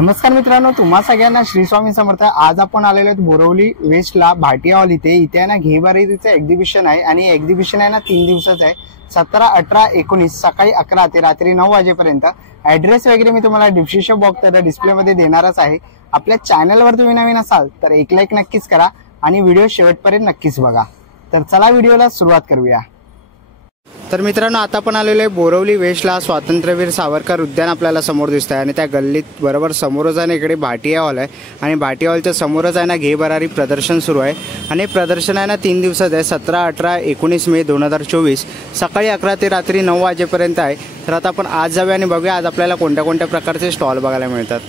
नमस्कार मित्रांनो, तुम्हा सगळ्यांना श्री स्वामी समर्थ। आज आपण आलेलो आहोत बोरवली वेस्टला भाटिया हॉल इथे आहे ना घेबारीचं एक्झिबिशन आहे आणि एक्झिबिशन आहे ना 3 दिवसाचं आहे। 17, 18, 19 सकाळी 11 ते रात्री 9 वाजेपर्यंत। ऍड्रेस वगैरे मी तुम्हाला डिस्क्रिप्शन बॉक्स डिस्प्ले मध्ये देणारच आहे। आपल्या चॅनलवर तुम्ही नवीन असाल तर एक लाईक नक्कीच करा आणि व्हिडिओ शेवटपर्यंत नक्कीच बघा। तर चला व्हिडिओला सुरुवात करूया। तर मित्रांनो, आता आपण आलेलो आहे बोरवली वेस्टला स्वातंत्र्यवीर सावरकर उद्यान आपल्याला समोर दिसत आहे आणि त्या गल्लीत बरोबर समोरच आहे ना इकडे भाटिया हॉल आहे आणि भाटिया हॉलच्या समोरच आहे ना घे भरारी प्रदर्शन सुरू आहे आणि प्रदर्शन आहे ना 3 दिवसाचं आहे। 17, 18, 19 मे 2024 सकाळी 11 ते रात्री 9 वाजेपर्यंत आहे। तर आता आपण आज जाऊया आणि बघूया आज आपल्याला कोणत्या कोणत्या प्रकारचे स्टॉल बघायला मिळतात।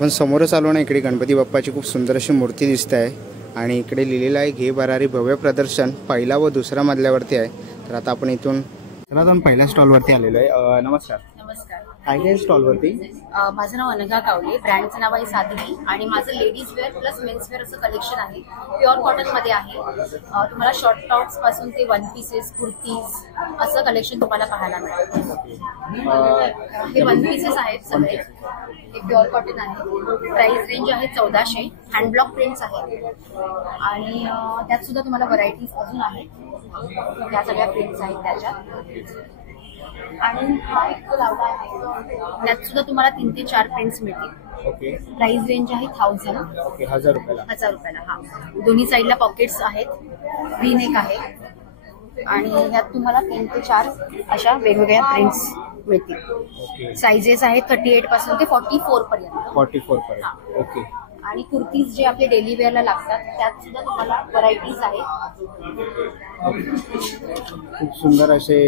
पण समोरच आलो ना, इकडे गणपती बाप्पाची खूप सुंदर अशी मूर्ती दिसते आहे आणि इकडे लिहिलेलं आहे घे भरारी भव्य प्रदर्शन पहिला व दुसऱ्या मजल्यावरती आहे। तर आता आपण इथून पहिल्या स्टॉल वरती आलेलो आहे। नमस्कार। नमस्कार। काय स्टॉल वरती? माझं नाव अनघा कावले, ब्रँडचं नाव आहे साधवी आणि माझं ladies wear plus men's wear असं कलेक्शन आहे। प्युअर कॉटन मध्ये आहे। तुम्हाला शॉर्ट टॉप्स पासून ते वन पीसेस, कुर्तीज असं कलेक्शन तुम्हाला पाहायला मिळेल। हे वन पीसेस आहेत सगळे, हे प्युअर कॉटन आहे। प्राइस रेंज आहे 1400। हँड ब्लॉक प्रिंट्स आहेत आणि त्यात सुद्धा तुम्हाला व्हरायटीज अजून आहेत। त्या सगळ्या प्रिंट्स आहेत त्याच्यात आणि हा एक लावला आहे, त्यात सुद्धा तुम्हाला 3 ते 4 प्रिंट्स मिळतील। ओके। प्राइस रेंज आहे 1000। ओके, 1000 रुपयाला। 1000 रुपयाला। हा, दोन्ही साईडला पॉकेट्स आहेत, व्ही नेक आहे आणि यात तुम्हाला 3 ते 4 अशा वेगवेगळ्या प्रिंट्स मिळतील। साइजेस आहेत 38 पासून ते 44 पर्यंत। 44 पर्यंत। ओके। आणि कुर्तीज जे आपले डेली वेअरला लागतात त्यात सुद्धा तुम्हाला व्हरायटीज आहेत। खूप सुंदर असे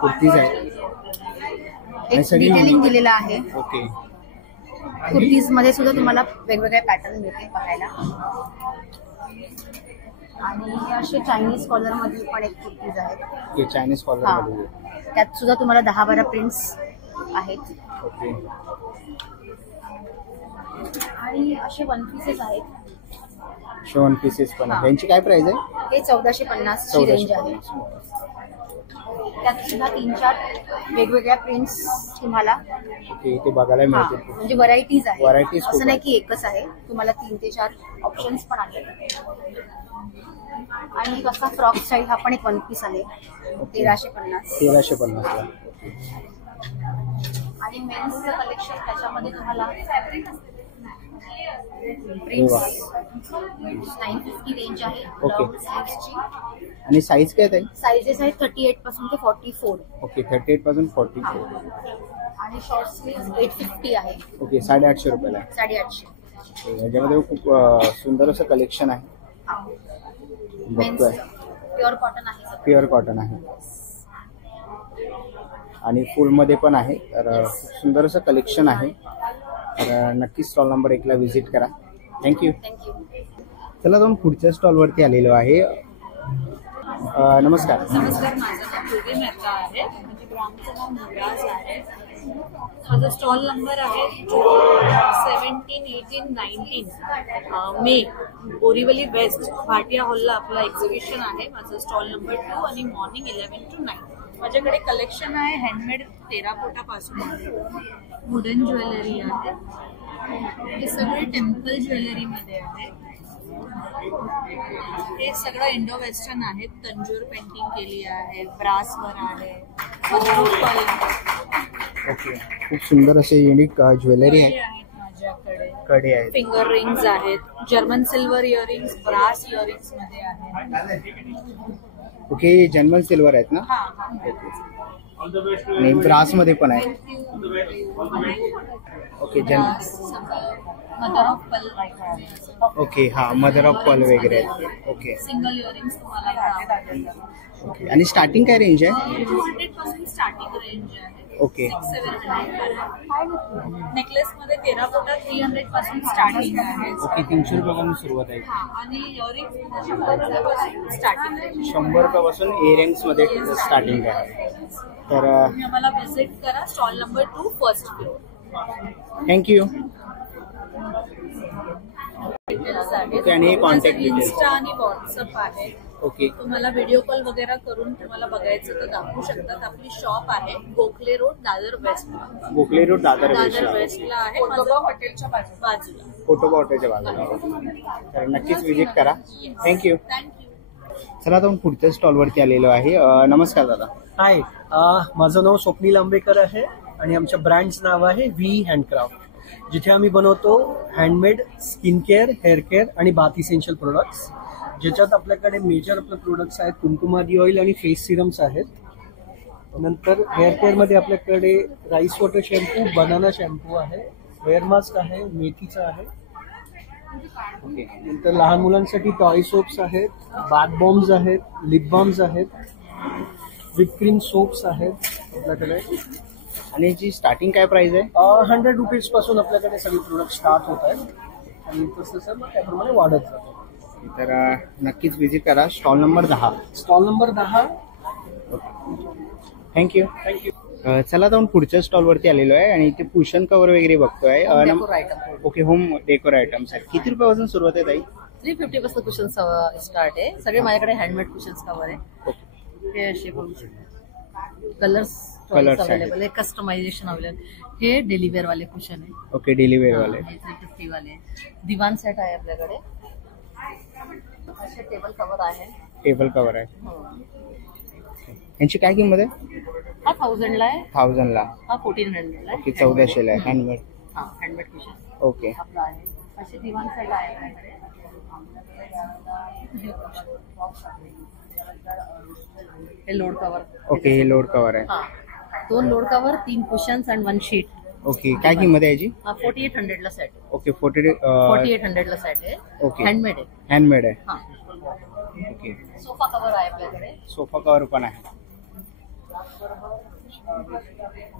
कुर्तीज आहेत। एक डिटेलिंग दिलेलं आहे। ओके। कुर्तीज मध्ये सुद्धा तुम्हाला वेगवेगळे पॅटर्न मिळतील पाहायला आणि असे चायनीज कॉलर मध्ये पण एक कुर्तीज आहेत। चायनीज कॉलर मध्ये त्यात सुद्धा तुम्हाला 10-12 प्रिंट्स आहेत। ओके। आणि असे वन पीसेस आहेत। वन पीसेस पण आहे। यांची काय प्राइस आहे? हे 1450 ची रेंज आहे। त्यात सुद्धा 3-4 वेगवेगळ्या प्रिंट्स तुम्हाला इथे बघायला मिळतील। म्हणजे व्हरायटीज आहे, व्हरायटीज असं नाही की एकच आहे, तुम्हाला 3 ते 4 ऑप्शन्स पण आहेत। आणि कसा फ्रॉक स्टाईल हा पण एक वन पीस आहे 1350। 1350 आणि मेन्सचं कलेक्शन त्याच्यामध्ये तुम्हाला प्रिंट्स 950 रेंज आहे। ओके। स्लीव्सची आणि साईज काय आहे? साइजेस आहेत 38 पासून ते 44। ओके, 38 पासून 44। आणि शॉर्ट स्लीव्स 850 आहे। ओके, 850 रुपयाला। 850। याच्यामध्ये खूप सुंदर असं कलेक्शन आहे। बघतोय प्युअर कॉटन आहे। प्युअर कॉटन आहे आणि फुल मध्ये पण आहे। तर खूप सुंदर असं कलेक्शन आहे। तर नक्की स्टॉल नंबर 1 ला व्हिजिट करा। थँक्यू। चला जाऊन पुढच्या स्टॉल वरती आलेलो आहे। नमस्कार। नमस्कार, माझं नाव पूर्वी मेहता आहे, म्हणजे ब्रँडचं नाव मुराज आहे। माझा स्टॉल नंबर आहे 17, 18, 19 मे बोरीवली वेस्ट भाटिया हॉलला आपला एक्झिबिशन आहे। माझं स्टॉल नंबर 2 आणि मॉर्निंग 11 to 9। माझ्याकडे कलेक्शन आहे हँडमेड टेराकोटापासून आहे, वुडन ज्वेलरी आहे, हे सगळे टेम्पल ज्वेलरीमध्ये आहे। हे सगळं इंडो वेस्टर्न आहे, तंजूर पेंटिंग केली आहे, ब्रासवर आहे, ओके। खूप सुंदर असे युनिक ज्वेलरी आहे माझ्याकडे। कडे आहेत, फिंगर रिंग्स आहेत, German silver earrings, brass earrings मध्ये आहेत। ओके, जर्मन सिल्वर आहेत ना? आणि ब्रास मध्ये पण आहे। Okay, mother of pearl. Okay, हा मदर ऑफ पर्ल वगैरे आहेत। ओके, सिंगल इयरिंग्स तुम्हाला ओके। आणि स्टार्टिंग काय रेंज आहे? 200 पासून स्टार्टिंग रेंज आहे। ओके। 6-7 नेकलेस मध्ये टेराकोटा 300 पासून स्टार्टिंग आहे। ओके, 300 रुपयापासून सुरुवात आहे। आणि इयरिंग्स 100 रुपयापासून स्टार्टिंग रेंज। 100 रुपयापासून इयरिंग्स मध्ये स्टार्टिंग आहे। तर तुम्ही आम्हाला व्हिजिट करा, stall number 2 first floor. Thank you. Details आहेत आणि कॉन्टॅक्ट डिटेल्स इंस्टा आणि व्हॉट्सअप आहे। ओके. तुम्हाला व्हिडिओ कॉल वगैरे करून तुम्हाला बघायचं तर दाखवू शकतात. आपली शॉप आहे Gokhale road Dadar west. Gokhale road Dadar वेस्टला आहे, हॉटेलच्या बाजूला. फोटोबा हॉटेलच्या बाजूला. तर नक्कीच विजिट करा. थँक्यू. चला आता आपण पुढच्या स्टॉलवरती आलेलो आहे. नमस्कार दादा. हाय, माझं नाव स्वप्नील आंबेकर आहे आणि आमच्या ब्रँडचं नाव आहे व्ही हँडक्राफ्ट, जिथे आम्ही बनवतो handmade skin care, hair care आणि बाथ इसेन्शियल प्रोडक्ट्स, ज्याच्यात आपल्याकडे मेजर आपले प्रोडक्ट्स आहेत. कुमकुमादी ऑइल आणि फेस सिरम्स आहेत. नंतर हेअर केअरमध्ये आपल्याकडे rice water shampoo, banana shampoo आहे, हेअर मास्क आहे, मेथीचा आहे. ओके. नंतर लहान मुलांसाठी टॉय सोप्स आहेत, बाथ बॉम्ब्स आहेत, लिप बाम्स आहेत, व्हिप क्रीम सोप्स आहेत आपल्याकडे. आणि याची स्टार्टिंग काय प्राइस आहे? 100 रुपीज पासून आपल्याकडे सगळे प्रोडक्ट स्टार्ट होत आहेत आणि तसं मग त्याप्रमाणे वाढत जातं. तर नक्कीच विजिट करा. Stall number 10. Stall number 10. Thank you. चला आता आपण पुढच्या स्टॉलवरती आलेलो आहे आणि इथे कुशन कव्हर वगैरे बघतोय. ओके, होम डेकोर आयटम्स आहेत. किती रुपयापासून सुरुवात आहे ताई? 350 पासून कुशन स्टार्ट आहे. सगळे माझ्याकडे हँडमेड कुशन्स कव्हर आहे. हे असे कलर्स अवेलेबल आहे, कस्टमायझेशन अवेलेबल. हे डेली वेअर वाले कुशन आहे. ओके, डेली वेअर वाले. 350 वाले. दिवान सेट आहे आपल्याकडे. असे टेबल कव्हर आहे. टेबल कव्हर आहे. यांची काय किंमत आहे? हा 1000 ला आहे. 1000 ला. हा 1400 ला आहे. ओके, 1400 ला आहे. हँडमेड. हा, हँडमेड कुशन ओके. आपला आहे. असे दिवान सेट आहे आपल्याकडे. हे लोड कव्हर. ओके, हे लोड कव्हर आहे. हा, 2 लोड कव्हर, 3 कुशन्स आणि 1 शीट. ओके, काय किंमत आहे याची? 4800 ला सेट. ओके, 4800 ला सेट आहे. ओके, हँडमेड आहे. हँडमेड आहे. हा. ओके. सोफा कव्हर आहे आपल्याकडे. सोफा कव्हर पण आहे.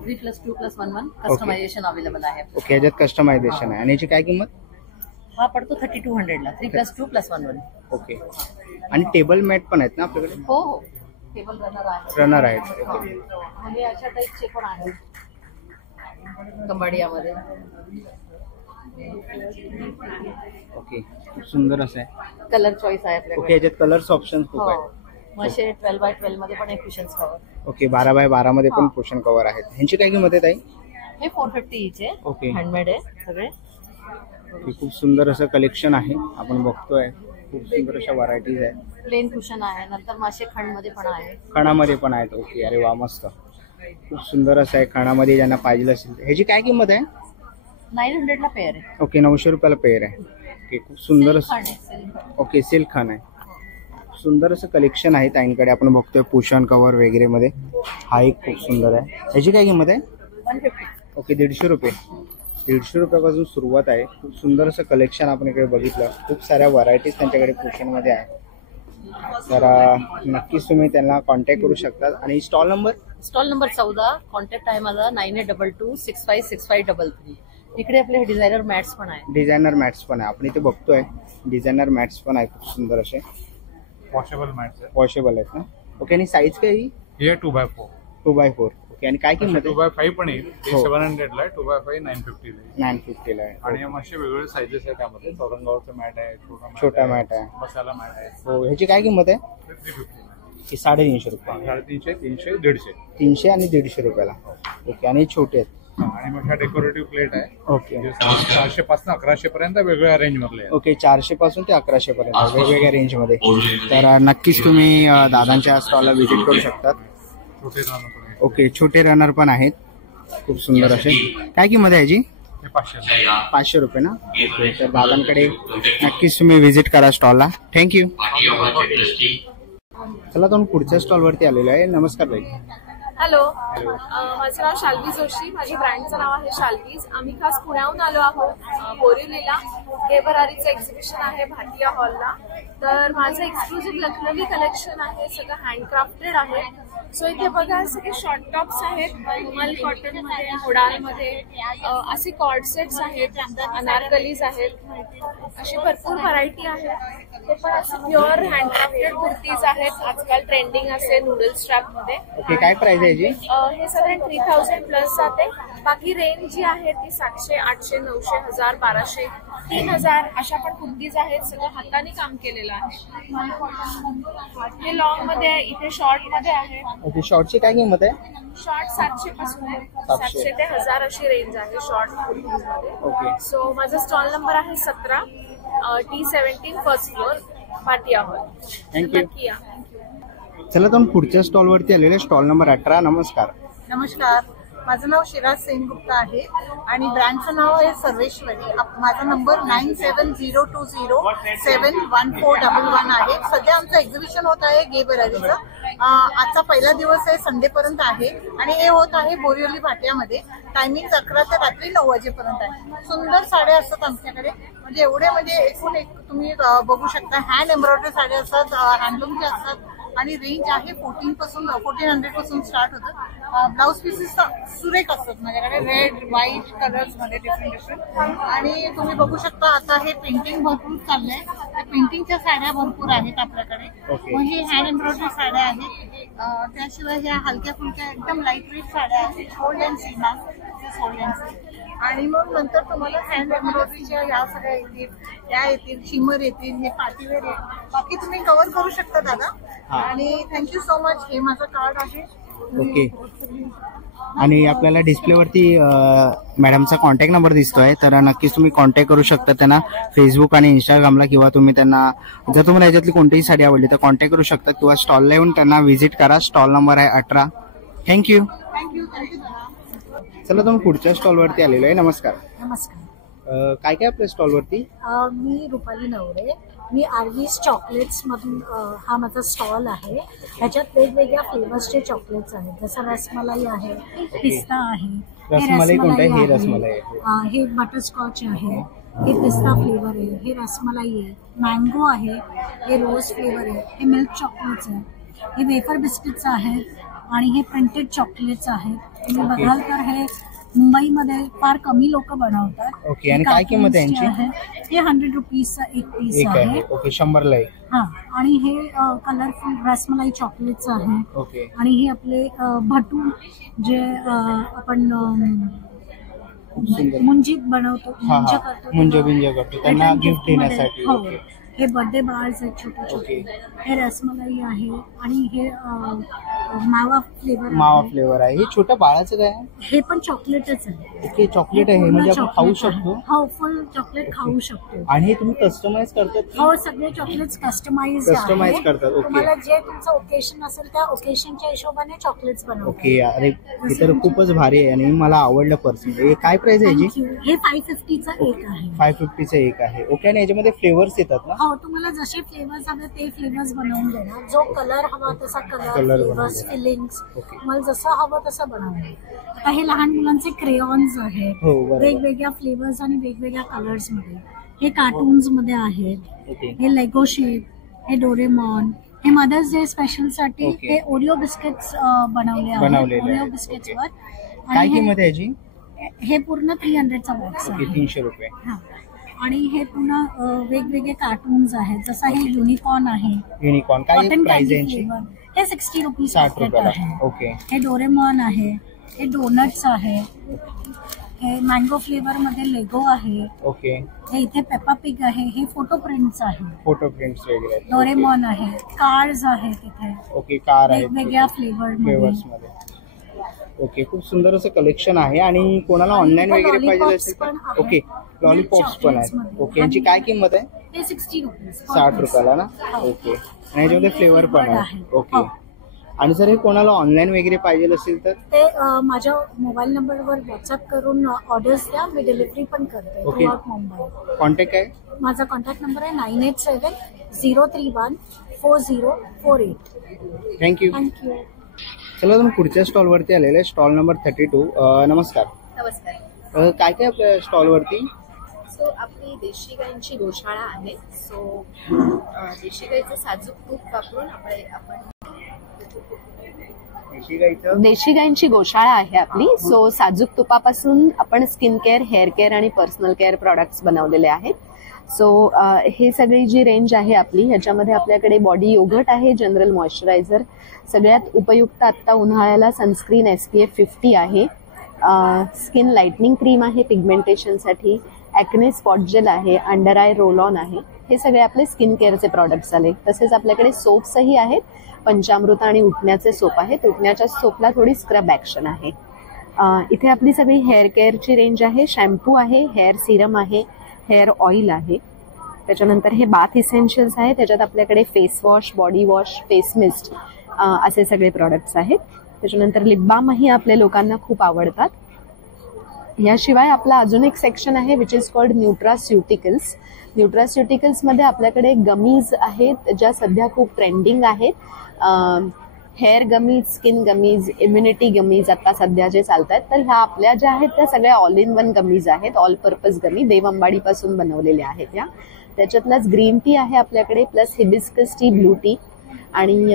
3+2+1 कस्टमायझेशन अवेलेबल आहे. ओके, याच्यात कस्टमायझेशन आहे. आणि याची काय किंमत? हा पडतो 3200 ला. 3+2+1. ओके. आणि टेबल मॅट पण आहेत ना आपल्याकडे? हो हो, टेबल रनर आहे. रनर आहेत. ओके. म्हणजे अशा टाईपचे पण आहेत कंबाडियामध्ये. ओके, खूप सुंदर असं आहे. कलर चॉईस आहे ओके, आपल्याकडे. याच्यात कलर्स ऑप्शन खूप हो, आहेत. मग 12x12 मध्ये पण एक कुशन्स कव्हर. ओके, 12x12 मध्ये पण हा. पोषण कव्हर आहेत. ह्यांची काय किंमत आहे ताई? हे 450 इच आहे. ओके. हँडमेड आहे सगळे. ओके, खूप सुंदर असं कलेक्शन आहे. आपण बघतोय खूप सुंदर अशा व्हरायटीज आहेत. प्लेन कुशन आहे. नंतर मासे खंड मध्ये पण आहे. खणामध्ये पण आहेत. ओके, अरे वा, मस्त. खूप सुंदर असं आहे. खणामध्ये ज्यांना पाहिजे असेल. ह्याची काय किंमत आहे? 900 ला पेअर आहे. ओके, 900 रुपयाला पेअर आहे. ओके, खूप सुंदर सिल्क खण असं. आहे, सिल्क खण. ओके, सिल्क खण आहे. सुंदर असं कलेक्शन आहे ताईंकडे. आपण बघतोय पोषण कव्हर वगैरे मध्ये. हा एक खूप सुंदर आहे. ह्याची काय किंमत आहे? 150. ओके, 150 रुपये. 150 रुपयापासून सुरुवात आहे. खूप सुंदर असं कलेक्शन आपण इकडे बघितलं. खूप साऱ्या व्हरायटीज त्यांच्याकडे पोषणमध्ये आहे. तर नक्कीच तुम्ही त्यांना कॉन्टॅक्ट करू शकता. आणि stall number? Stall number 14. Contact आहे माझा 9822656533. इकडे आपले डिझायनर मॅट्स पण आहे. डिझायनर मॅट्स पण आहे. आपण इथे बघतोय डिझायनर मॅट्स पण आहे. खूप सुंदर असे वॉशेबल मॅट्स आहे. वॉशेबल आहेत ना? ओके, आणि साईज काय? हे 2x4. 2x4. ओके, आणि काय किंमत आहे? 2x5 पण येईल. ते हो. 700 ला आहे. 2x5 950 ला आहे. 950 ला आहे. आणि असे वेगवेगळे साईजेस आहेत त्यामध्ये. चौरंगावरचं मॅट आहे, छोटा मॅट आहे. मसाला मॅट आहे. हो, ह्याची काय किंमत आहे? 350 की 350 रुपये. 350, 300, 150. 300 आणि 150 रुपयाला. ओके, आणि छोटे आहेत. आणि मग ह्या डेकोरेटिव्ह प्लेट आहे. ओके. जे 400 पासून 1100 पर्यंत वेगवेगळ्या रेंज मधले आहे. ओके, 400 पासून ते 1100 पर्यंत वेगवेगळ्या रेंजमध्ये. तर नक्कीच तुम्ही दादांच्या स्टॉलला व्हिजिट करू शकतात. छोटे राहणं पण आहे. ओके, छोटे रनर पण आहेत. खूप सुंदर असे. काय किंमत आहे याची? हे 500. 500 रुपये ना? ओके, तर दादांकडे नक्कीच तुम्ही व्हिजिट करा स्टॉलला. थँक्यू. चला तर पुढच्या स्टॉलवरती आलेलो आहे. नमस्कार भाई. हॅलो, माझं नाव शाल्वी जोशी. माझ्या ब्रँडचं नाव आहे शाल्वीज. आम्ही खास पुण्याहून आलो आहोत बोरिवलीला. हे भरारीचं एक्झिबिशन आहे भाटिया हॉलला. तर माझं एक्सक्लुझिव्ह लखनवी कलेक्शन आहे. सगळं हँडक्राफ्टेड आहे. सो इथे बघा सगळे शॉर्ट टॉप्स आहेत. मल कॉटन मध्ये, मोडालमध्ये असे कॉर्ड सेट्स आहेत. अनारकलीज आहेत. अशी भरपूर व्हरायटी आहे. ते पण असे प्युअर हँडक्राफ्टेड कुर्तीज आहेत. आजकाल ट्रेंडिंग असे नूडल स्ट्रॅप मध्ये. ओके, काय प्राइस आहे याची? हे साधारण 3000 प्लस जाते. बाकी रेंज जी आहे ती 700, 800, 900, 1000, 1200 3000 अशा पण कुर्तीज आहेत. सगळं हाताने काम केलेलं आहे. हे लॉंग मध्ये आहे, इथे शॉर्ट मध्ये आहे. ओके, शॉर्टची काय किंमत आहे? शॉर्ट 700 पासून आहे. 700 ते 1000 अशी रेंज आहे शॉर्ट कुर्तीज मध्ये. ओके. सो माझा स्टॉल नंबर आहे 17 T17 first floor Bhatia hall. Thank you. नक्की या. थँक्यू. चला तर पुढच्या स्टॉल वरती आलेले स्टॉल नंबर 18. नमस्कार. नमस्कार, माझं नाव शिराज सेनगुप्ता आहे आणि ब्रँडचं नाव आहे सर्वेश्वरी. माझा नंबर 9702071411 आहे. सध्या आमचं एक्झिबिशन होत आहे गे बरारीचं. आजचा पहिला दिवस आहे, संडेपर्यंत आहे आणि हे होत आहे बोरिवली भाटियामध्ये. टायमिंग 11 ते रात्री 9 वाजेपर्यंत आहे. सुंदर साड्या असतात आमच्याकडे, म्हणजे एवढे म्हणजे एकूण एक तुम्ही बघू शकता. हँड एम्ब्रॉयडरी साड्या असतात, हँडलूमच्या असतात आणि रेंज आहे 1400 पासून स्टार्ट होतं. ब्लाऊज पीसेस सुरेख असतात माझ्याकडे, रेड व्हाईट कलर्स मध्ये डिफरंट. आणि तुम्ही बघू शकता आता हे पेंटिंग भरपूर चाललंय. पेंटिंगच्या साड्या भरपूर आहेत आपल्याकडे. मग हे हँड एम्ब्रॉयडरी साड्या आहेत. त्याशिवाय ह्या हलक्या फुलक्या एकदम लाईट वेट साड्या आहेत, शोल्ड अँड सीना, शोल्ड अँड सी. आणि मग नंतर तुम्हाला हँड एम्ब्रॉयडरीच्या या सगळ्या येतील, त्या येतील, शिमर येतील, हे पार्टीवेअर येईल. बाकी तुम्ही कव्हर करू शकता दादा. आणि थँक्यू सो मच. हे माझं कार्ड आहे. ओके. आणि आपल्याला डिस्प्लेवरती मॅडमचा कॉन्टॅक्ट नंबर दिसतोय, तर नक्कीच तुम्ही कॉन्टॅक्ट करू शकता त्यांना फेसबुक आणि इंस्टाग्रामला, किंवा तुम्ही त्यांना जर तुम्हाला याच्यातली कोणतीही साडी आवडली तर कॉन्टॅक्ट करू शकता, किंवा स्टॉलला येऊन त्यांना व्हिजिट करा. स्टॉल नंबर आहे 18. थँक्यू. थँक्यू दादा. चला तुम्ही पुढच्या स्टॉलवरती आलेलो आहे. नमस्कार. नमस्कार. काय काय आपल्या स्टॉलवरती? मी रुपाली नवरे. मी आरवीज चॉकलेट्स मधून हा माझा स्टॉल आहे. ह्याच्यात वेगवेगळ्या फ्लेवर्सचे चॉकलेट्स आहेत, जसं रसमलाई आहे, पिस्ता आहे, रसमलाई कोणतं आहे? हे रसमलाई आहे, हे बटरस्कॉच आहे, हे पिस्ता फ्लेवर आहे, हे रसमलाई आहे, मँगो आहे, हे रोज फ्लेवर आहे, हे मिल्क चॉकलेट्स आहे, हे वेफर बिस्किट्स आहेत आणि हे प्रिंटेड चॉकलेट्स आहेत. तुम्ही बघाल तर हे मुंबईमध्ये फार कमी लोक बनवतात. ओके. आणि काय किंमत आहे यांची? हे 100 रुपीजचा एक पीस आहे. ओके, 100ला एक. हा. आणि हे कलरफुल रसमलाई चॉकलेट्स आहे. ओके. आणि हे आपले भटू जे आपण मुंजी बनवतो, मुंज करतो त्यांना गिफ्ट देण्यासाठी. हो. हे बर्थडे बार्स आहेत छोटे छोटे. हे रसमलाई आहे आणि हे मावा फ्लेवर आहे. हे छोट्या बाळाचं काय? हे पण चॉकलेटच आहे. ओके, चॉकलेट आहे म्हणजे आपण खाऊ शकतो. हो, फुल चॉकलेट खाऊ शकतो. आणि हे तुम्ही कस्टमाइज करतात? हो, सगळे चॉकलेट्स कस्टमाइज करतात. ओके. तुम्हाला जे तुमचं ओकेशन असेल त्या ओकेशनच्या हिशोबाने चॉकलेट्स बनवतो. ओके. अरे हे तर खूपच भारी आहे आणि मला आवडलं पर्सनली. काय प्राइस आहे याची? हे 550चा एक आहे. 550चा एक आहे. ओके. आणि याच्यामध्ये फ्लेवर्स येतात ना? हो, तुम्हाला जसे फ्लेवर्स हवे ते फ्लेवर्स बनवून देणार. जो कलर हवा तसा कलर, फ्लेवर्स, फिलिंग्स तुम्हाला जसं हवं तसं बनवणार. आता हे लहान मुलांचे क्रेयॉन्स आहेत, वेगवेगळ्या फ्लेवर्स आणि वेगवेगळ्या कलर्स मध्ये. हे कार्टून्स मध्ये आहेत. हे लेगो शेप, हे डोरेमॉन, हे मदर्स डे स्पेशल साठी हे ओरिओ बिस्किट्स बनवले आहेत. ओरिओ बिस्किट्स वर. काय किंमत आहे याची? हे पूर्ण 300चा बॉक्स आहे. 300 रुपये. आणि हे पुन्हा वेगवेगळे कार्टून्स आहेत, जसं हे युनिकॉर्न आहे. युनिकॉर्न काय प्राइस आहे याची? हे 60 रुपीज 60 रुपयाला. ओके. हे डोरेमॉन आहे, हे डोनट्स आहे, हे मँगो फ्लेवर मध्ये लेगो आहे. ओके. हे इथे पेपा पिग आहे, हे फोटो प्रिंट्स आहे. फोटो प्रिंट्स वगैरे. डोरेमॉन आहे, कार्स आहेत इथे. ओके, कार आहे वेगवेगळ्या फ्लेवर्स मध्ये. ओके. खूप सुंदर असं कलेक्शन आहे. आणि कोणाला ऑनलाईन वगैरे पाहिजे असेल तर? ओके, लॉलीपॉप्स पण आहेत. ओके. यांची काय किंमत आहे? ते 60 रुपीज. 60 रुपयाला ना? ओके. आणि याच्यामध्ये फ्लेवर पण आहे. ओके. आणि जर हे कोणाला ऑनलाईन वगैरे पाहिजे असेल तर? ते माझ्या मोबाईल नंबरवर व्हॉट्सअप करून ऑर्डर्स द्या, मी डिलिव्हरी पण करते थ्रूआउट मुंबई. कॉन्टॅक्ट आहे? माझा कॉन्टॅक्ट नंबर आहे 9870314048. थँक्यू. थँक्यू. चला तुम्ही पुढच्या स्टॉलवरती आलेले, स्टॉल नंबर 32. नमस्कार. नमस्कार. काय काय आपल्या स्टॉलवरती? सो आपली देशी गायींची गोशाळा आहे. सो देशी गायीचं साजूक तूप वापरून आपण देशी गायींची गोशाळा आहे आपली. सो साजूक तुपापासून आपण स्किन केअर, हेअर केअर आणि पर्सनल केअर प्रॉडक्ट्स बनवलेले आहेत. सो हे सगळी जी रेंज आहे आपली, ह्याच्यामध्ये आपल्याकडे बॉडी योगर्ट आहे, जनरल मॉइश्चरायझर, सगळ्यात उपयुक्त आत्ता उन्हाळ्याला सनस्क्रीन SPF 50 आहे, स्किन लाइटनिंग क्रीम आहे पिगमेंटेशनसाठी, ॲक्ने स्पॉट जेल आहे, अंडर आय रोल ऑन आहे. हे सगळे आपले स्किन केअरचे प्रॉडक्ट्स आले. तसेच आपल्याकडे सोप्सही आहेत. पंचामृत आणि उठण्याचे सोप आहेत. उठण्याच्या सोपला थोडी स्क्रब ॲक्शन आहे. इथे आपली सगळी हेअर केअरची रेंज आहे. शॅम्पू आहे, हेअर सिरम आहे, हेअर ऑइल आहे. त्याच्यानंतर हे बाथ इसेन्शियल्स आहे. त्याच्यात आपल्याकडे face wash, body wash, face mist असे सगळे प्रॉडक्ट्स आहेत. त्याच्यानंतर लिप बामही आपल्या लोकांना खूप आवडतात. याशिवाय आपला अजून एक सेक्शन आहे विच इज कॉल्ड न्यूट्रास्युटिकल्स. न्यूट्रास्युटिकल्समध्ये आपल्याकडे गमीज आहेत ज्या सध्या खूप ट्रेंडिंग आहेत. Hair gummies, skin gummies, immunity gummies आता सध्या जे चालत आहेत. तर ह्या आपल्या ज्या आहेत त्या सगळ्या ऑल इन वन गमीज आहेत. ऑल पर्पज गमी देवंबाडीपासून बनवलेल्या आहेत या. त्याच्यातलाच ग्रीन टी आहे आपल्याकडे, plus hibiscus tea, blue T. आणि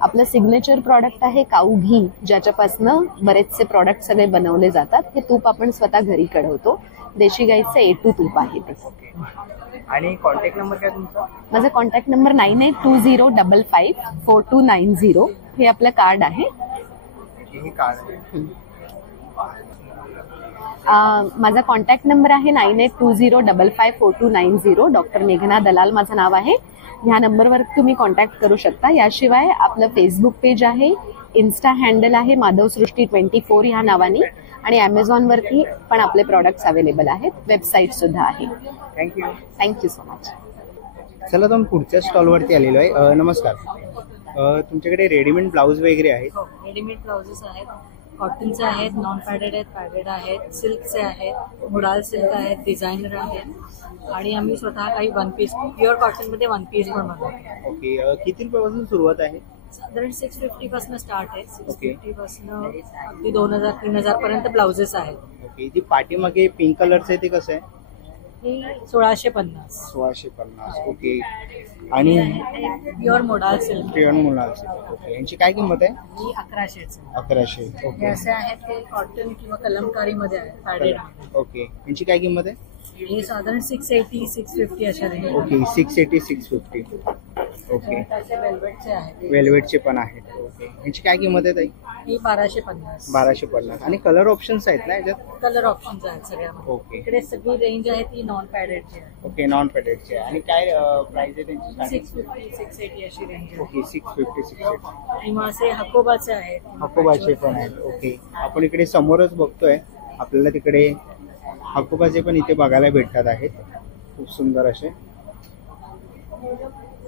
आपलं सिग्नेचर प्रॉडक्ट आहे काऊ घी, ज्याच्यापासनं बरेचसे प्रॉडक्ट सगळे बनवले जातात. हे तूप आपण स्वतः घरी कढवतो. देशी गाईचं A2 तूप आहे ते. आणि कॉन्टॅक्ट नंबर काय तुमचा? माझा कॉन्टॅक्ट नंबर 9820554290. हे आपलं कार्ड आहे. माझा कॉन्टॅक्ट नंबर आहे 9820554290. डॉक्टर मेघना दलाल माझं नाव आहे. ह्या नंबरवर तुम्ही कॉन्टॅक्ट करू शकता. याशिवाय आपलं फेसबुक पेज आहे, इन्स्टा हँडल आहे माधवसृष्टी 24 ह्या नावाने. आणि अमेझॉनवरती पण आपले प्रॉडक्ट्स अवेलेबल आहेत. वेबसाईट सुद्धा आहे. Thank you so much. चला तर पुढच्या स्टॉलवरती आलेलो आहे. नमस्कार. तुमच्याकडे रेडीमेड ब्लाऊज वगैरे आहेत? रेडीमेड ब्लाउजेस आहेत. कॉटनचे आहेत, नॉन पॅडेड आहेत, पॅडेड आहेत, सिल्कचे आहेत, मुडाल सिल्क आहेत, डिझायनर आहेत. आणि आम्ही स्वतः काही वन पीस, प्युअर कॉटनमध्ये वन पीस पण बनवतो. ओके. किती रुपयापासून सुरुवात आहे? साधारण 650 पासून स्टार्ट आहे. 650 पासून अगदी 2000-3000 पर्यंत ब्लाउजेस आहेत. ओके. जी पाठीमागे पिंक कलरचं आहे ते कसं आहे? ही 1650. 1650. ओके. आणि pure modal silk. Pure modal silk. Okay. यांची काय किंमत आहे? ही 1100. 1100. ओके. असे आहेत ते कॉटन किंवा कलमकारीमध्ये आहेत, पॅडेड. ओके. यांची काय किंमत आहे? हे साधारण 680-650 अशा रेंज. ओके. 680-650. ओके. वेल्वेटचे आहेत. वेल्वेटचे पण आहेत. ओके. यांची काय किंमत आहे ताई? ही 1250. 1250. आणि कलर ऑप्शन्स आहेत ना याच्यात? कलर ऑप्शन्स आहेत सगळ्यामध्ये. ओके. इकडे सगळी रेंज आहे ती नॉन पॅडेडची आहे. ओके. नॉन पॅडेडची आहे. आणि काय प्राइस आहे त्यांची? 650-680 अशी रेंज आहे. ओके. 650-680. किंवा असे हकोबाचे आहेत. हकोबाचे पण आहेत. ओके. आपण इकडे समोरच बघतोय, आपल्याला तिकडे हकोबाचे पण इथे बघायला भेटतात आहेत. खूप सुंदर असे.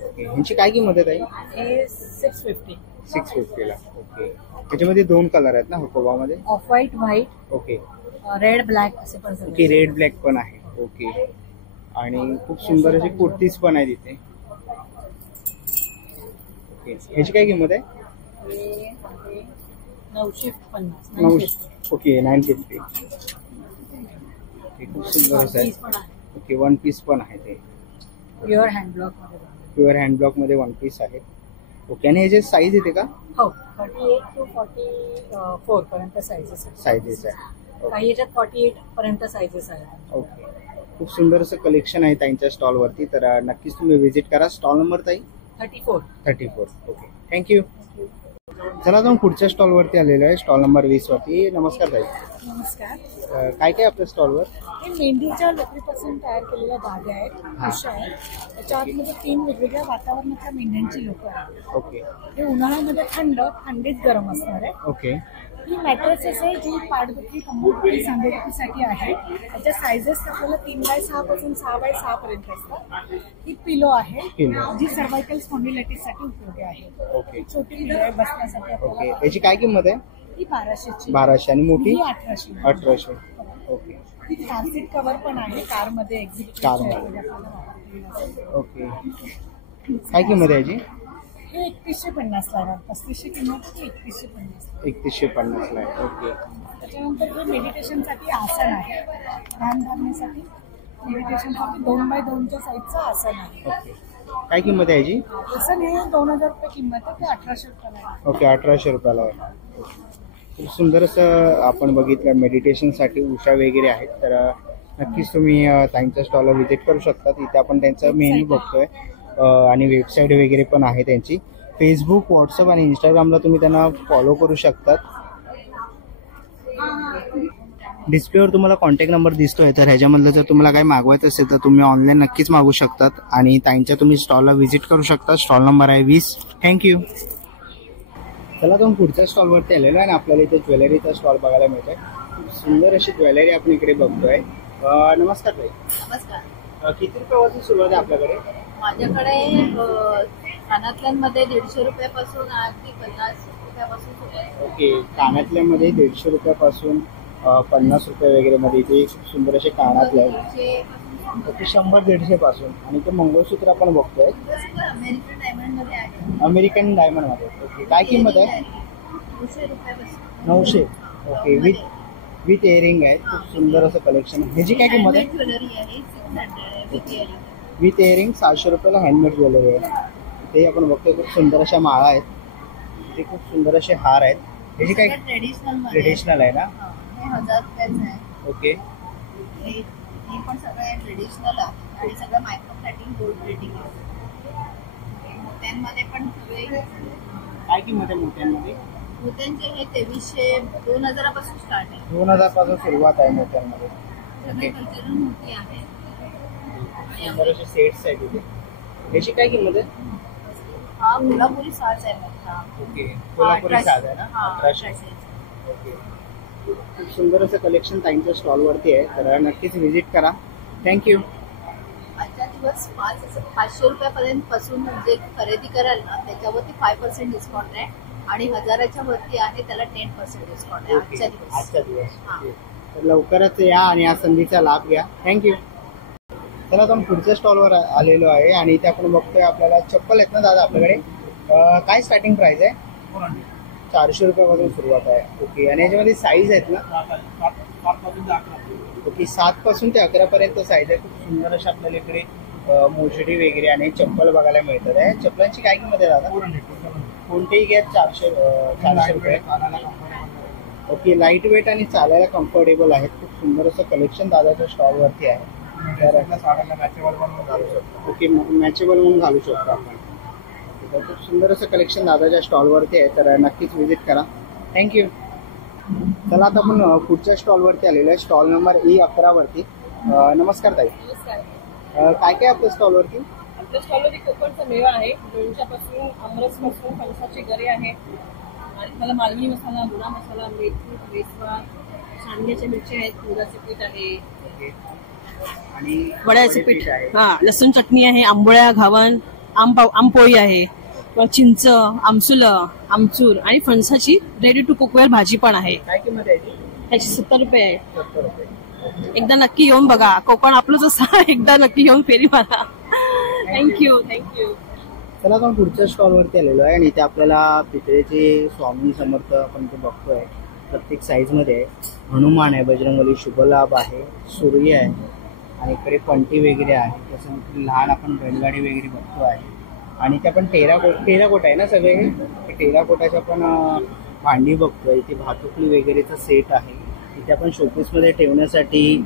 ओके. ह्यांची काय किंमत आहे ताई? हे 650. 650 ला. ओके. त्याच्यामध्ये 2 कलर आहेत ना हकोबामध्ये? Off white. Okay. Red black असे पण. ओके. रेड ब्लॅक पण आहे. ओके. आणि खूप सुंदर असे कुर्तीज पण आहेत इथे. ओके. ह्याची काय किंमत आहे? 950. ओके. 950. खूप सुंदर असं आहे. ओके. वन पीस पण आहे ते. प्युअर हँडब्लॉक मध्ये वन पीस आहे. ओके. आणि ह्याचे साईज येते का? हो. 38 to 44 पर्यंत साईजेस आहे. काही याच्यात 48 पर्यंत साईजेस आहेत. ओके. खूप सुंदर असं कलेक्शन आहे ताईंच्या स्टॉल वरती. तर नक्कीच तुम्ही व्हिजिट करा. स्टॉल नंबर ताई? 34. ओके. थँक्यू. चला जाऊन पुढच्या स्टॉल वरती आलेलो आहे, स्टॉल नंबर 20 वरती. नमस्कार ताई. नमस्कार. काय काय आपल्या स्टॉलवर? हे मेंढीच्या लकडीपासून तयार केलेल्या धाग्या आहेत, उशा आहेत. त्याच्या आतमध्ये 3 वेगवेगळ्या वातावरणातल्या मेंढ्यांची लोकं आहेत. ओके. हे उन्हाळ्यामध्ये थंडीत गरम असणार आहे. ओके. ही मॅट्रेसेस आहे जी पाठदुखी, कंबरदुखी, सांधेदुखीसाठी आहे. त्याच्या सायझेस आपल्याला 3x6 पासून 6x6 पर्यंत असतात. ही पिलो आहे जी सर्वायकल स्पॉन्डिलायटिससाठी उपयोगी आहे. ओके. छोटी पिलो आहे बसण्यासाठी. ओके. याची काय किंमत आहे? ही 1200ची. 1200. आणि मोठी? 1800. 1800. ओके. ही कार सीट कव्हर पण आहे कारमध्ये एक्झिट. ओके. काय किंमत आहे याची? हे 3150 ला आहे. 3500 किंमत, 3150. 3150 ला आहे. ओके. त्याच्यानंतर हे मेडिटेशनसाठी आसन आहे, ध्यान धारणेसाठी मेडिटेशनसाठी 2x2च्या साईजचं आसन आहे. ओके. काय किंमत आहे याची? आसन हे 2000 रुपये किंमत आहे, ते 1800 रुपयाला आहे. ओके. 1800 रुपयाला आहे. खूप सुंदर असं आपण बघितलं मेडिटेशनसाठी उषा वगैरे आहेत. तर नक्कीच तुम्ही ताईंच्या स्टॉलला व्हिजिट करू शकता. इथे आपण त्यांचा मेन्यू बघतोय आणि वेबसाईट वगैरे पण आहे त्यांची. फेसबुक, व्हॉट्सअप आणि इंस्टाग्रामला तुम्ही त्यांना फॉलो करू शकतात. डिस्प्लेवर तुम्हाला कॉन्टॅक्ट नंबर दिसतोय, तर ह्याच्यामधलं जर तुम्हाला काही मागवायचं असेल तर तुम्ही ऑनलाईन नक्कीच मागू शकतात आणि ताईंच्या तुम्ही स्टॉलला व्हिजिट करू शकता. स्टॉल नंबर आहे 20. थँक्यू. चला तुम्ही पुढच्या स्टॉलवरती आलेलो आहे आणि आपल्याला इथे ज्वेलरीचा स्टॉल बघायला मिळतोय. खूप सुंदर अशी ज्वेलरी आपण इकडे बघतोय. नमस्कार ताई. नमस्कार. किती रुपयापासून सुरुवात आहे आपल्याकडे? माझ्याकडे कानातल्यांमध्ये 150 रुपयापासून अगदी 50 रुपयापासून सुरू आहे. ओके, कानातल्यामध्ये 150 रुपयापासून 50 रुपये वगैरे मध्ये इथे खूप सुंदर असे कानातले आहेत. ओके, 100-150 पासून. आणि ते मंगळसूत्र आपण बघतोय अमेरिकन डायमंड मध्ये आहे. अमेरिकन डायमंड मध्ये. ओके, काय किंमत आहे? 900 रुपयापासून. 900. ओके, विथ इयरिंग आहे. खूप सुंदर असं कलेक्शन. ह्याची काय किंमत आहे? ज्वेलरी आहे 600 विथ इयरिंग. विथ इयरिंग 700 रुपयाला हँडमेड ज्वेलरी आहे. ते आपण बघतोय खूप सुंदर अशा माळा आहेत. ते खूप सुंदर असे हार आहेत. ह्याची काय? ट्रेडिशनल आहे ना? 1000 रुपयाचं आहे. ओके, हे पण सगळं ट्रेडिशनल आहे आणि सगळं मायक्रो प्लेटिंग, गोल्ड प्लेटिंग आहे. मोत्यांमध्ये पण सगळे. काय किंमत आहे मोत्यांमध्ये? मोत्यांचे हे 2300-2000 पासून स्टार्ट आहे. 2000 पासून सुरुवात आहे मोत्यांमध्ये. सगळे कल्चरल मोती आहे. सुंदर असे सेट्स आहेत इथे. ह्याची काय किंमत आहे? हा कोल्हापुरी साज आहे मोठा. ओके, कोल्हापुरी साज आहे ना? 1800. ओके, खूप सुंदर असं कलेक्शन ताईंच्या स्टॉलवरती आहे, तर नक्कीच व्हिजिट करा. थँक्यू. आजच्या दिवस 500 रुपयापर्यंत पासून जे खरेदी कराल ना त्याच्यावरती 5% डिस्काउंट आहे आणि 1000च्या वरती आहे त्याला 10% डिस्काउंट आहे आजच्या दिवस. तर लवकरच या आणि या संधीचा लाभ घ्या. थँक्यू. चला आपण पुढच्या स्टॉलवर आलेलो आहे आणि इथे आपण बघतोय आपल्याला चप्पल आहेत ना दादा आपल्याकडे. काय स्टार्टिंग प्राइस आहे? 400 रुपयापासून सुरुवात आहे. ओके, आणि याच्यामध्ये साईज आहेत ना? ओके, 7 पासून ते 11 पर्यंत साईज आहे. खूप सुंदर अशा आपल्याला इकडे मोजडी वगैरे आणि चप्पल बघायला मिळतात आहे. चप्पलांची काय किंमत आहे दादा? कोणतेही घ्या 400 रुपये. ओके, लाईट वेट आणि चालायला कम्फर्टेबल आहेत. खूप सुंदर असं कलेक्शन दादाच्या स्टॉलवरती आहे. तर ओके, मॅचेबल म्हणून घालू शकतो आपण. तर खूप सुंदर असं कलेक्शन दादाच्या स्टॉलवरती आहे, तर नक्कीच व्हिजिट करा. थँक्यू. चला आता आपण पुढच्या स्टॉलवरती आलेलो आहे, स्टॉल नंबर E11 वरती. नमस्कार ताई. काय काय आपल्या स्टॉलवरती? आपल्या स्टॉलवरती कोकणचा मेवा आहे, लोणच्यापासून, आमरसपासून, फणसाचे गरे आहे आणि मला मालवणी मसाला, बुडा मसाला, मेथी, बेसवा, सांडग्याच्या मिरची आहेत, मुगाचे पीठ आहे आणि वड्याचे पीठ, हा लसूण चटणी आहे, आंबोळ्या, घावन, आंबपोळी आहे, चिंच, आमसुलं, आमचूर आणि फणसाची रेडी टू कुकवेअर भाजी पण आहे. काय किंमत आहे त्याची 70 रुपये आहे. 70 रुपये. एकदा नक्की येऊन बघा, कोकण आपलंच असं. एकदा नक्की येऊन फेरी मारा. थँक्यू. चला आपण पुढच्या स्टॉलवरती आलेलो आहे आणि इथे आपल्याला पितळेचे स्वामी समर्थ आपण ते बघतोय. प्रत्येक साईजमध्ये आहे. हनुमान आहे, बजरंगबली, शुभलाभ आहे, सूर्य आहे आणि इकडे पंटी वगैरे आहे. त्याच्यानंतर लहान आपण बैलगाडी वगैरे बघतो आहे आणि ते आपण टेराकोटा आहे ना सगळे. टेराकोटाच्या पण भांडी बघतोय. इथे भातुकली वगैरेचा सेट आहे. इथे आपण शोपीसमध्ये ठेवण्यासाठी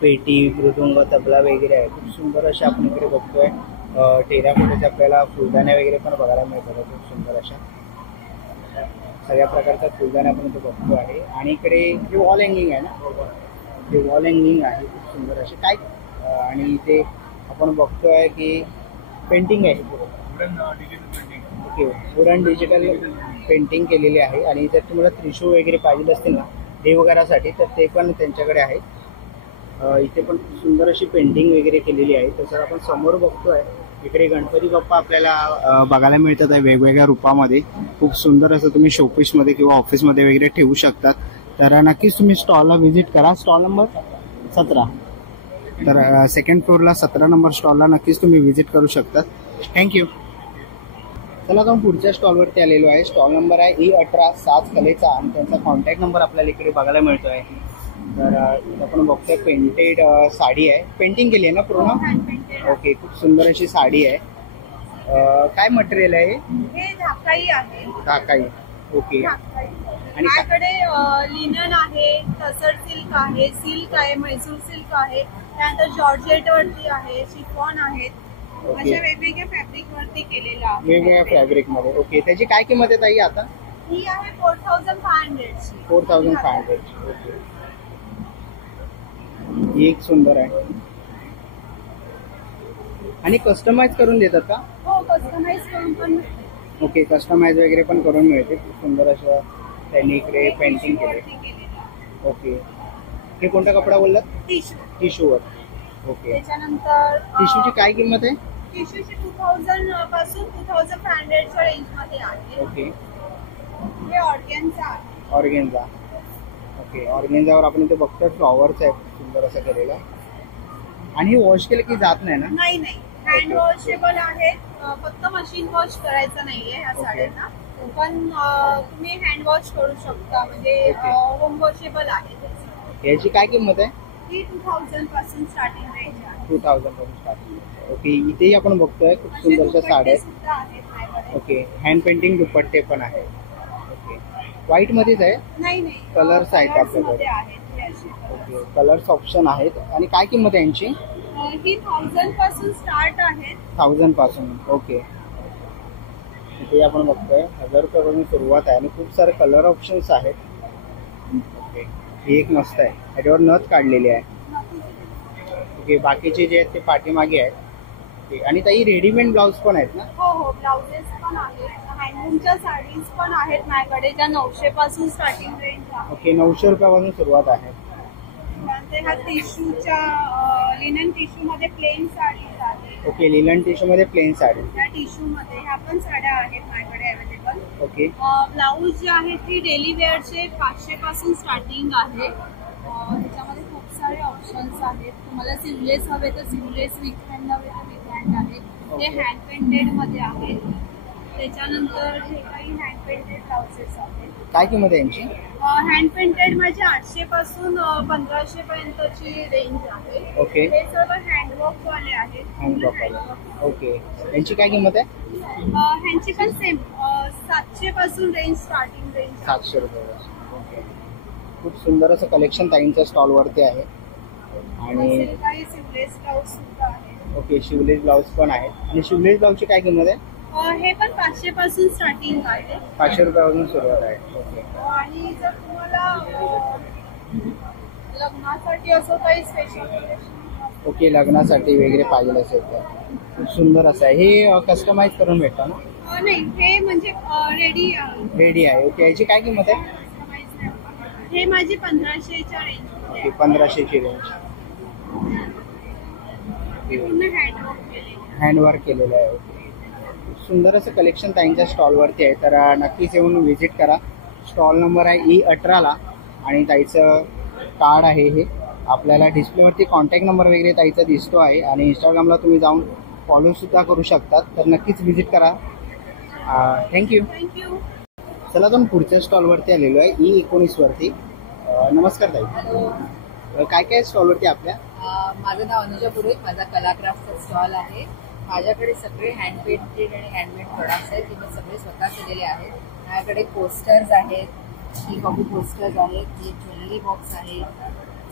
पेटी, मृदुंग, तबला वगैरे आहे. खूप सुंदर अशा आपण इकडे बघतोय. टेराकोटाच्या आपल्याला फुलदाण्या वगैरे पण बघायला मिळतात. खूप सुंदर अशा सगळ्या प्रकारच्या फुलदाण्या आपण इथे बघतो आहे. आणि इकडे जे वॉल हँगिंग आहे ना, ते वॉल हँगिंग आहे खूप सुंदर असे काय. आणि इथे आपण बघतोय की पेंटिंग आहे, ओके, वुडन डिजिटल पेंटिंग केलेली आहे. आणि जर तुम्हाला त्रिशूळ वगैरे पाहिजे असतील ना देवघरासाठी तर ते पण त्यांच्याकडे आहे. इथे पण सुंदर अशी पेंटिंग वगैरे केलेली आहे. तसं आपण समोर बघतोय इकडे गणपती बाप्पा आपल्याला बघायला मिळतात आहे वेगवेगळ्या रूपामध्ये. खूप सुंदर असं तुम्ही शोपीसमध्ये किंवा ऑफिसमध्ये वगैरे ठेवू शकतात. तर नक्कीच तुम्ही स्टॉलला व्हिजिट करा. Stall number 17. तर सेकंड फ्लोअरला 17 नंबर स्टॉलला नक्कीच तुम्ही व्हिजिट करू शकता. थँक्यू. चला आपण पुढच्या स्टॉलवरती आलेलो आहे. स्टॉल नंबर आहे E18 साज कलेचा आणि त्यांचा कॉन्टॅक्ट नंबर आपल्याला इकडे बघायला मिळतो आहे. तर आपण बघतोय पेंटेड साडी आहे. पेंटिंग केली आहे ना पूर्ण? ओके, खूप सुंदर अशी साडी आहे. काय मटेरियल आहे हे? ढाकाई आहे. ढाकाई. ओके. आणि माझ्याकडे लिनन आहे, टसर सिल्क आहे, सिल्क आहे, म्हैसूर सिल्क आहे, त्यानंतर जॉर्जेट वरती आहे, शिफॉन आहेत. अशा वेगवेगळ्या फॅब्रिक वरती केलेलं आहे. वेगवेगळ्या फॅब्रिक मध्ये. ओके, त्याची काय किंमत आहे ताई आता? ही आहे 4500 ची. 4500. ओके. ही एक सुंदर आहे. आणि कस्टमाइज करून देतात का? हो, कस्टमाइज करून पण. ओके, कस्टमाइज वगैरे पण करून मिळते. खूप सुंदर असं त्यांनी इकडे पेंटिंग केले. ओके, हे कोणता कपडा बोललात? टिश्यूवर. ओके, त्याच्यानंतर टिश्यूची काय किंमत आहे? टिश्यूची 2000 पासून 2500 च्या रेंज मध्ये आहे. ओके, हे ऑर्गेन्झा आहे. ऑर्गेन्झा. ओके, ऑर्गेन्झावर आपण इथे बघतो फ्लॉवर्स आहे सुंदर असं केलेलं. आणि हे वॉश केलं की जात नाही ना? नाही, हँड वॉशेबल आहे. फक्त मशीन वॉश करायचं नाहीये ह्या साड्यांना, पण तुम्ही हँड वॉश करू शकता. म्हणजे होम वॉशेबल आहे. याची काय किंमत आहे? ही 2000 पासून स्टार्टिंग रेंज आहे. 2000 पासून स्टार्टिंग. ओके, इथेही आपण बघतोय खूप सुंदरशा साड्या आहेत. ओके, हँड पेंटिंग दुपट्टे पण आहे. ओके, व्हाईट मध्येच आहे? नाही, कलर्स आहेत आपल्याकडे. ओके, कलर्स ऑप्शन आहेत. आणि काय किंमत आहे यांची? ही 1000 पासून स्टार्ट आहे. 1000 पासून. ओके, इथे आपण बघतोय 1000 रुपयापासून सुरुवात आहे आणि खूप सारे कलर ऑप्शन्स आहेत. ओके, ही एक मस्त आहे, याच्यावर नथ काढलेली आहे. ओके, बाकीचे जे आहेत ते पाठीमागे आहेत. आणि ताई रेडीमेड ब्लाउज पण आहेत ना? हो, ब्लाउजेस पण आहेत. हँडलूमच्या साडीज पण आहेत माझ्याकडे, ज्या 900 पासून स्टार्टिंग रेंज आहे. ओके, 900 रुपयापासून सुरुवात आहे. त्यानंतर ह्या टिश्यूच्या लिनन टिश्यू मध्ये प्लेन साडीज आहेत. ओके, लिनन टिश्यू मध्ये प्लेन साडी. त्या टिश्यू मध्ये ह्या पण साड्या आहेत माझ्याकडे अवेलेबल. ओके, ब्लाऊज जे आहेत ती डेली वेअरचे 500 पासून स्टार्टिंग आहे. त्याच्यामध्ये खूप सारे ऑप्शन्स आहेत. तुम्हाला सिवलेस हवे तर सिवलेस, विथ हँड हवे तर विथ हँड आहे. ते हँड पेंटेड मध्ये आहेत. त्याच्यानंतर हे काही हँड पेंटेड ब्लाउजेस आहेत. काय किंमत आहे यांची? हँड पेंटेड माझे 800 पासून 1500 पर्यंतची रेंज आहे. ओके, हे सर्व हँडवर्क वाले आहेत. हँडवर्क वाले. ओके, यांची काय किंमत आहे? ह्यांची पण सेम 700 पासून रेंज स्टार्टिंग रेंज. 700 रुपये. ओके, खूप सुंदर असं कलेक्शन ताईंच्या स्टॉल वरती आहे. आणि काही शिवलेस ब्लाऊज सुद्धा आहे. ओके, शिवलेस ब्लाऊज पण आहे. आणि शिवलेस ब्लाऊजची काय किंमत आहे? हे पण 500 पासून स्टार्टिंग आहे. 500 रुपयापासून सुरुवात आहे. ओके, आणि जर तुम्हाला लग्नासाठी असं काही स्पेशल, ओके, लग्नासाठी वगैरे पाहिजे असेल तर खूप सुंदर असं आहे. हे कस्टमाइज करून भेटतं ना? नाही, हे म्हणजे रेडी आहे. ओके, याची काय किंमत आहे? हे माझी 1500च्या रेंज. ओके, 1500ची रेंज. पूर्ण हँडवर्क केलेलं. हँडवर्क केलेलं आहे. ओके, सुंदर असं कलेक्शन ताईंच्या स्टॉलवरती आहे. तर नक्कीच येऊन व्हिजिट करा. स्टॉल नंबर आहे E18 आणि ताईचं कार्ड आहे हे. आपल्याला डिस्प्लेवरती कॉन्टॅक्ट नंबर वगैरे ताईचा दिसतो आहे. आणि इंस्टाग्रामला तुम्ही जाऊन फॉलो सुद्धा करू शकतात. तर नक्कीच व्हिजिट करा. थँक्यू. चला, आपण पुढच्या स्टॉलवरती आलेलो आहे E19 वरती. नमस्कार ताई, काय काय स्टॉलवरती आपल्या? माझं नाव अनुजा पुरोहित. माझा कलाक्राफ्टचा स्टॉल आहे. माझ्याकडे सगळे हँड पेंटेड आणि हँडमेड प्रोडक्ट्स आहेत, जे मी सगळे स्वतः केलेले आहेत. माझ्याकडे पोस्टर्स आहेत, ही कॉपी पोस्टर्स आहेत, हे ज्वेलरी बॉक्स आहेत,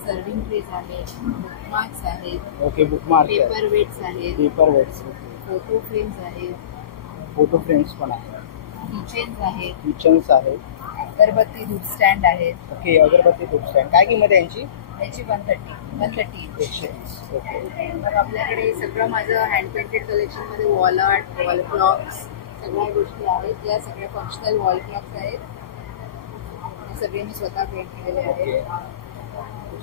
सर्विंग ट्रेज आहेत, बुकमार्क्स आहेत. ओके, बुकमार्क, पेपर वेट्स आहेत, पेपर वेट्स, फोटो फ्रेम्स आहेत, फोटो फ्रेम्स पण आहेत, किचन्स आहेत, किचन्स आहेत, अगरबत्ती धूप स्टँड आहेत. ओके, अगरबत्ती धूप स्टँड. काय किंमत आहे यांची? याची 130 इंच. ओके, तर आपल्याकडे सगळं माझं हँड पेंटेड कलेक्शन मध्ये वॉल आर्ट, वॉल क्लॉक्स सगळ्या गोष्टी आहेत. या सगळ्या फंक्शनल वॉल क्लॉक्स आहेत. हे सगळे मी स्वतः पेंट केलेले आहेत.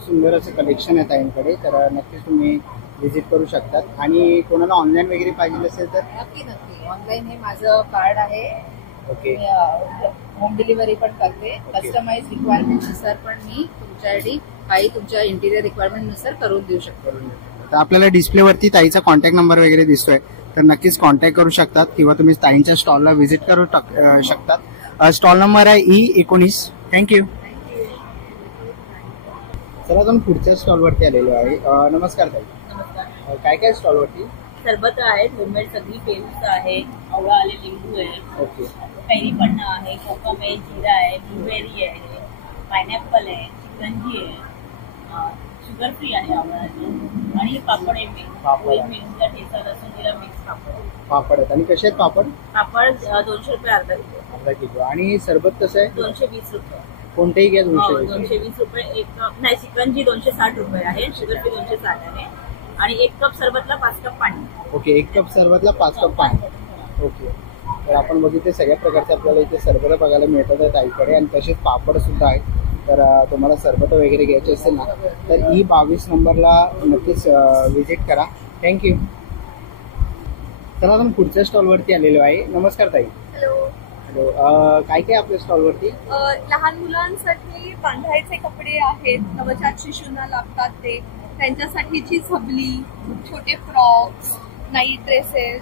सुंदर असं कलेक्शन आहे ताईंकडे. तर नक्कीच तुम्ही व्हिजिट करू शकतात. आणि कोणाला ऑनलाईन वगैरे पाहिजे असेल तर नक्की ऑनलाईन हे माझं कार्ड आहे. ओके, होम डिलिव्हरी पण करते. कस्टमाइज रिक्वायरमेंट नुसार पण मी तुमच्यासाठी काही तुमच्या इंटिरियर रिक्वायरमेंट नुसार करून देऊ शकतो. तर आपल्याला डिस्प्लेवरती ताईचा कॉन्टॅक्ट नंबर वगैरे दिसतोय. तर नक्कीच कॉन्टॅक्ट करू शकतात किंवा तुम्ही ताईंच्या स्टॉलला व्हिजिट करू शकतात. स्टॉल नंबर आहे E19. थँक्यू. चला, आपण पुढच्या स्टॉलवरती आलेलो आहे. नमस्कार ताई, नमस्कार. काय काय स्टॉलवरती? सरबत आहेत, होममेड सगळी पेरूस आहे, आवळा आले, लिंबू आहे, ओके, कैरी पन्ना आहे, कोकम आहे, जिरा आहे, ब्लूबेरी आहे, पायनॅपल आहे, चिकंजी आहे, शुगर फ्री आहे आवळाचे, आणि पापड आहे मेथीचा ठेचा लसूणीला मिक्स पापड आहेत. आणि कसे आहेत पापड? पापड 200 रुपये अर्धा किलो. अर्धा किलो. आणि सरबत कसं आहे? 220 रुपये. कोणतेही घ्या 220. 220 रुपये एक कप. नाही, चिकनची 260 रुपये आहे, शुगर फ्री 260 आहे आणि 1 कप सरबतला 5 कप पाणी. ओके, 1 कप सरबतला 5 कप पाणी. ओके, तर आपण बघितले सगळ्या प्रकारचे आपल्याला इथे सरबत बघायला मिळतात आहेत आईकडे आणि तसेच पापड सुद्धा आहेत. तर तुम्हाला सरबत वगैरे घ्यायचे असेल ना तर E22 नंबरला नक्कीच व्हिजिट करा. थँक्यू. चला आपण पुढच्या स्टॉलवरती आलेलो आहे. नमस्कार ताई. हॅलो. हॅलो, काय काय आपल्या स्टॉलवरती? लहान मुलांसाठी बांधायचे कपडे आहेत, नवजात शिशूंना लागतात ते, त्यांच्यासाठीची झबली, छोटे फ्रॉक्स, नाईट ड्रेसेस,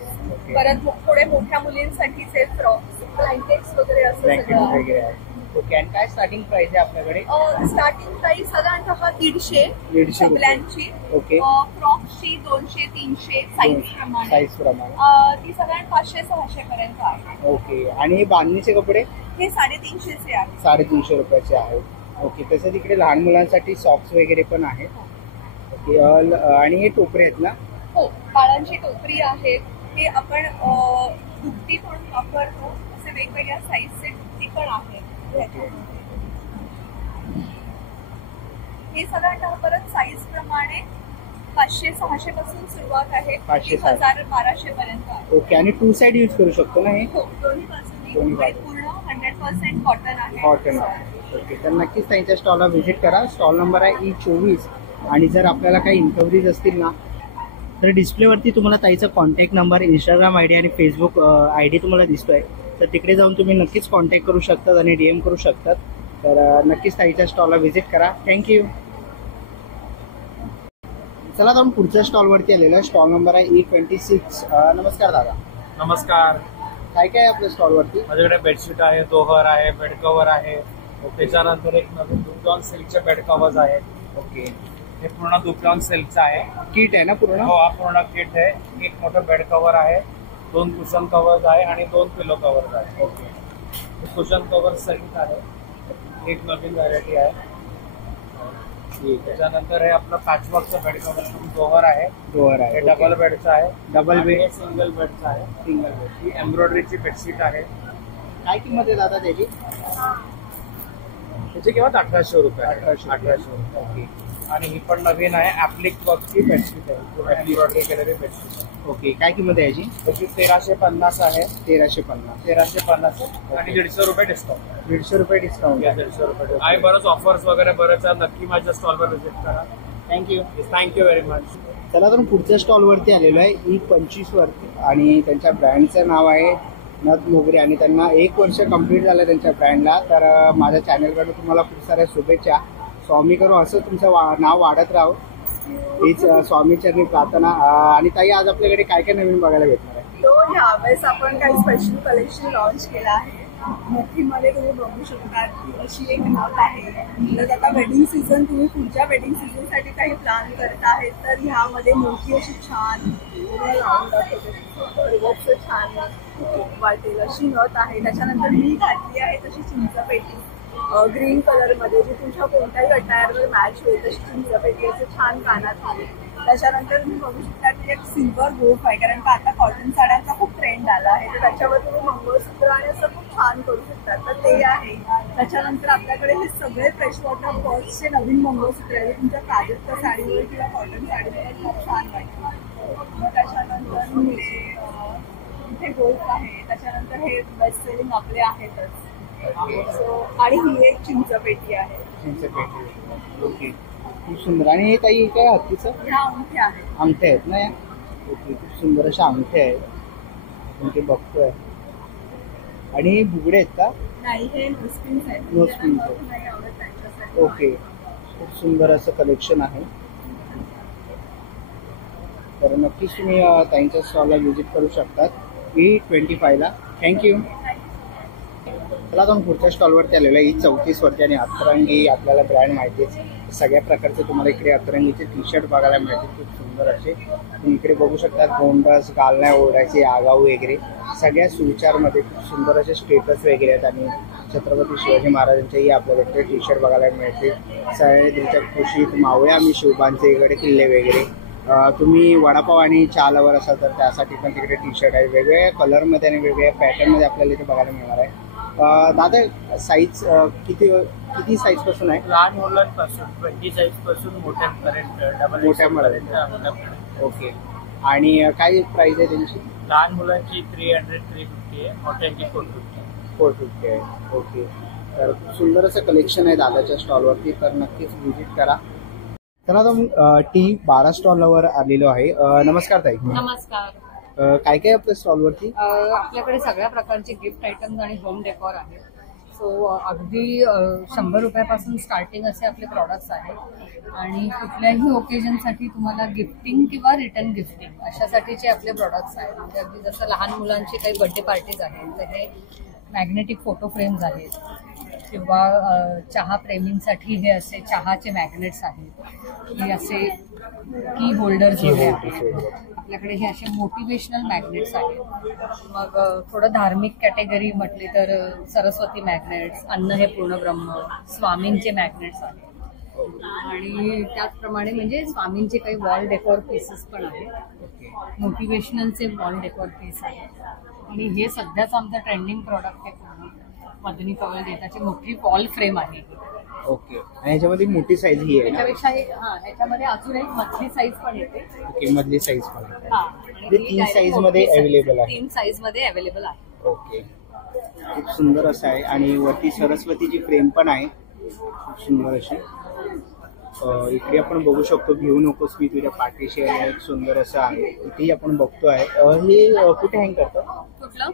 परत थोडे मोठ्या मुलींसाठीचे फ्रॉक्स, ब्लँकेट्स वगैरे असं सगळं आहे. ओके, आणि काय स्टार्टिंग प्राइस आहे आपल्याकडे? स्टार्टिंग प्राइस साधारणतः 150 सगळ्यांची. ओके. फ्रॉक्सची 200-300 साईज प्रमाणे. ती साधारण 500-600 पर्यंत आहे. ओके, आणि बांधणीचे कपडे? हे 350 आहे. 350 रुपयाचे आहेत. ओके, तसंच इकडे लहान मुलांसाठी सॉक्स वगैरे पण आहेत. ओके, आणि हे टोपरे आहेत ना? हो, बाळांची टोपरी आहेत. हे आपण दुपटी म्हणून वापरतो, असे वेगवेगळ्या साईजचे दुपटी पण आहेत. हे साधारणतः परत साईज प्रमाणे 500-600 पासून सुरुवात आहे, 1000-1200 पर्यंत आहे. ओके, आणि 2 साइड यूज करू शकतो ना हे? हो, दोन्ही बाजूनी. पूर्ण 100% कॉटन आहे. कॉटन. ओके, तर नक्कीच त्यांच्या स्टॉलला व्हिजिट करा. स्टॉल नंबर आहे E24. आणि जर आपल्याला काही इन्क्वायरीज असतील ना तर डिस्प्लेवरती तुम्हाला ताईचा कॉन्टॅक्ट नंबर, इंस्टाग्राम ID आणि फेसबुक ID तुम्हाला दिसतोय. तर तिकडे जाऊन तुम्ही नक्कीच कॉन्टॅक्ट करू शकतात आणि DM करू शकतात. तर नक्कीच ताईच्या स्टॉलला व्हिजिट करा. थँक्यू. चला तर पुढच्या स्टॉलवरती आलेलो आहे. स्टॉल नंबर आहे E26. नमस्कार दादा. नमस्कार. काय काय आपल्या स्टॉलवरती? माझ्याकडे बेडशीट आहे, दोहर आहे, बेड कव्हर आहे. त्याच्यानंतर एक नवीन दुपटॉन सिल्कचे बेड कव्हर्स आहेत. ओके, हे पूर्ण दुपटॉन सिल्कचं आहे. किट आहे ना पूर्ण? हो, हा पूर्ण किट आहे. एक मोठं बेड कव्हर आहे, 2 कुशन कव्हर्स आहे आणि 2 पिलो कव्हर्स आहे. ओके, कुशन कव्हर सहित आहे. एक नवीन व्हरायटी आहे. त्याच्यानंतर हे आपलं पॅचवर्कचं बेड कव्हर दोहर आहे. हे डबल बेडचं आहे. Double bed. सिंगल बेडचं आहे. Single bed. ही एम्ब्रॉयडरीची बेडशीट आहे. काय किंमत आहे दादा त्याची? त्याची किंमत 1800 रुपये. 1800 रुपये. ओके, आणि ही पण नवीन आहे, ऍप्लिक वर्कची बेडशीट आहे, एम्ब्रॉयडरी केलेली बेडशीट आहे. ओके, काय किंमत आहे याची? त्याची 1350 आहे. 1350 आणि 150 रुपये डिस्काउंट. 150 रुपये डिस्काउंट. 150 रुपये आहे. बरंच ऑफर्स वगैरे बरेच आहे. नक्की माझ्या स्टॉलवर व्हिजिट करा. थँक्यू. Thank you very much. चला तर पुढच्या स्टॉलवरती आलेलो आहे E25 वरती आणि त्यांच्या ब्रँडचं नाव आहे नथ मोगरे आणि त्यांना 1 वर्ष कंप्लीट झालं त्यांच्या ब्रँडला. तर माझ्या चॅनलकडे तुम्हाला खूप साऱ्या शुभेच्छा. स्वामी करो असं तुमचं नाव वाढत राहो, हीच स्वामीचरणी प्रार्थना. आणि ताई, आज आपल्याकडे काय काय नवीन बघायला भेटणार आहे? तो यावेळेस आपण काही स्पेशल कलेक्शन लॉन्च केलं आहे. मोठीमध्ये तुम्ही बघू शकता की अशी एक नथ आहे. तर आता वेडिंग सीझन, तुम्ही पुढच्या वेडिंग सीझनसाठी काही प्लॅन करत आहेत तर ह्यामध्ये मोठी अशी छान छान वाटेल अशी नथ आहे. त्याच्यानंतर मी घातली आहे तशी चिंचपेटी ग्रीन कलर मध्ये, जी तुमच्या कोणत्याही अटायरवर मॅच होईल तशी चिंचपेटी असं छान कानात आहे. त्याच्यानंतर तुम्ही बघू शकता की एक सिल्वर गोफ आहे, कारण का आता कॉटन साड्यांचा खूप ट्रेंड आला आहे. तर त्याच्यावर तुम्ही मंगळसूत्र आणि असं खूप छान करू शकता, तर ते आहे. त्याच्यानंतर आपल्याकडे हे सगळे फ्रेश वॉटर पर्सचे नवीन मंगळसूत्र आहे, तुमच्या प्राजक्त साडीवर किंवा कॉटन साडीवर खूप छान वाटतं. त्याच्यानंतर इथे गोल्फ आहे. त्याच्यानंतर हे बेस्ट सेलिंग आपले आहेतच. आणि ही एक चिंचपेटी आहे. चिंचपेटी. ओके, खूप सुंदर. आणि हे ताई काय हत्तीचं? ह्या अंगठ्या आहेत. अंगठ्या आहेत ना या? ओके, खूप सुंदर अशा अंगठ्या आहेत, आपण ते बघतोय. आणि हे बुगडे आहेत का? नाही, हे नोस्पिन्स आहेत. नोस्पिन्स आहेत. ओके, खूप सुंदर असं कलेक्शन आहे. तर नक्कीच तुम्ही ताईंच्या स्टॉलला व्हिजिट करू शकतात E25 ला. थँक्यू. चला आपण पुढच्या स्टॉलवरती आलेलो आहे E34 वरती आणि अतरंगी आपल्याला ब्रँड माहितीच. सगळ्या प्रकारचे तुम्हाला इकडे अतरंगीचे टी-शर्ट बघायला मिळतील, खूप सुंदर असे. तुम्ही इकडे बघू शकता गोंडस, गालण्या ओढायचे, आगाऊ वगैरे सगळ्या सुविचारमध्ये खूप सुंदर असे स्टेटस वगैरे आहेत. आणि छत्रपती शिवाजी महाराजांचेही आपल्याकडे टी-शर्ट बघायला मिळते. सह्याद्रीच्या कुशीत मावळे आम्ही शिवबांचे इकडे किल्ले वगैरे. तुम्ही वडापाव आणि चहा लवर असाल तर त्यासाठी पण तिकडे टी-शर्ट आहे. वेगवेगळ्या कलरमध्ये आणि वेगवेगळ्या पॅटर्नमध्ये आपल्याला इथे बघायला मिळणार आहे. दादा, साईज किती किती साईज पासून आहे? लहान मुलांपासून 20 साईज पासून मोठ्यांपर्यंत डबल मोठ्यापर्यंत आपल्याकडे. ओके. आणि काय प्राइस आहे त्यांची? लहान मुलांची 300-350 आहे, मोठ्यांची 450 आहे. ओके. तर सुंदर असं कलेक्शन आहे दादाच्या स्टॉलवरती, तर नक्कीच व्हिजिट करा. तर आता T12 स्टॉलवर आलेलो आहे. नमस्कार ताई. नमस्कार. काय काय आपल्या स्टॉलवरती? आपल्याकडे सगळ्या प्रकारचे गिफ्ट आयटम्स आणि होम डेकोर आहे. सो अगदी 100 रुपयापासून स्टार्टिंग असे आपले प्रॉडक्ट्स आहेत आणि कुठल्याही ओकेजनसाठी तुम्हाला गिफ्टिंग किंवा रिटर्न गिफ्टिंग अशासाठीचे आपले प्रॉडक्ट्स आहेत. म्हणजे अगदी जसं लहान मुलांची काही बर्थडे पार्टीज आहेत तर हे मॅग्नेटिक फोटो फ्रेम्स आहेत किंवा चहा प्रेमींसाठी हे असे चहाचे मॅग्नेट्स आहेत. हे असे की होल्डर्स वगैरे आहेत. आपल्याकडे हे असे मोटिवेशनल मॅग्नेट्स आहेत. मग थोडं धार्मिक कॅटेगरी म्हटली तर सरस्वती मॅग्नेट्स, अन्न हे पूर्ण ब्रह्म, स्वामींचे मॅग्नेट्स आहेत. आणि त्याचप्रमाणे म्हणजे स्वामींचे काही वॉल डेकोर पीसेस पण आहेत. मोटिवेशनलचे वॉल डेकोर पीस आहेत. आणि हे सध्याच आमचं ट्रेंडिंग प्रॉडक्ट आहे पूर्ण मदनी कवल देताची मोठी वॉल फ्रेम आहे. ओके. आणि याच्यामध्ये मोठी साईज ही आहे? त्याच्यापेक्षा याच्यामध्ये अजून एक मधली साईज पण येते. ओके. मधली साईज पण आहे. 3 साईज मध्ये अवेलेबल आहे. 3 साईज मध्ये अवेलेबल आहे. ओके. खूप सुंदर असं आहे. आणि वरती सरस्वतीची फ्रेम पण आहे खूप सुंदर अशी. इकडे आपण बघू शकतो घेऊ नकोस मी तुझ्या पाठीशी आहे, एक सुंदर असं आहे. इथे आपण बघतोय. हे कुठे हँग करतात? कुठलं?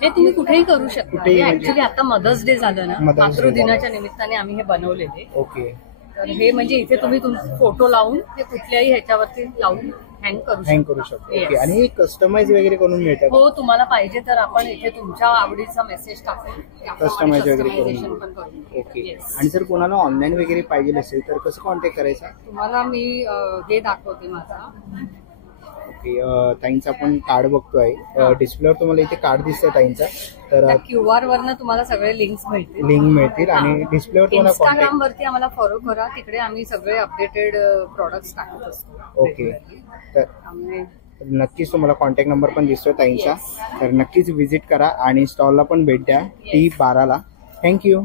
हे तुम्ही कुठेही करू शकता. कुठेही ऍक्च्युली आता मदर्स डे झालं ना, मातृदिनाच्या निमित्ताने आम्ही हे बनवलेले. ओके. तर हे म्हणजे इथे तुम्ही फोटो लावून ते कुठल्याही ह्याच्यावरती लावून हँग करू शकतो. ओके. आणि कस्टमाइज वगैरे करून मिळतात? हो, तुम्हाला पाहिजे तर आपण इथे तुमच्या आवडीचा मेसेज टाकून कस्टमाइज वगैरे करून. ओके. आणि जर कोणाला ऑनलाईन वगैरे पाहिजे असेल तर कसं कॉन्टॅक्ट करायचा? तुम्हाला मी हे दाखवते माझा. ओके. ताईंचा आपण कार्ड बघतोय डिस्प्लेवर, तुम्हाला इथे कार्ड दिसतंय ताईंचा. तर QR वरनं तुम्हाला सगळे लिंक्स मिळतील आणि डिस्प्लेवर तुम्हाला इंस्टाग्राम वरती आम्हाला फॉलो करा. तिकडे आम्ही सगळे अपडेटेड प्रोडक्ट्स टाकत असतो. ओके. तर नक्कीच तुम्हाला कॉन्टॅक्ट नंबर पण दिसतोय ताईंचा, तर नक्कीच व्हिजिट करा आणि स्टॉलला पण भेट द्या T12. थँक्यू.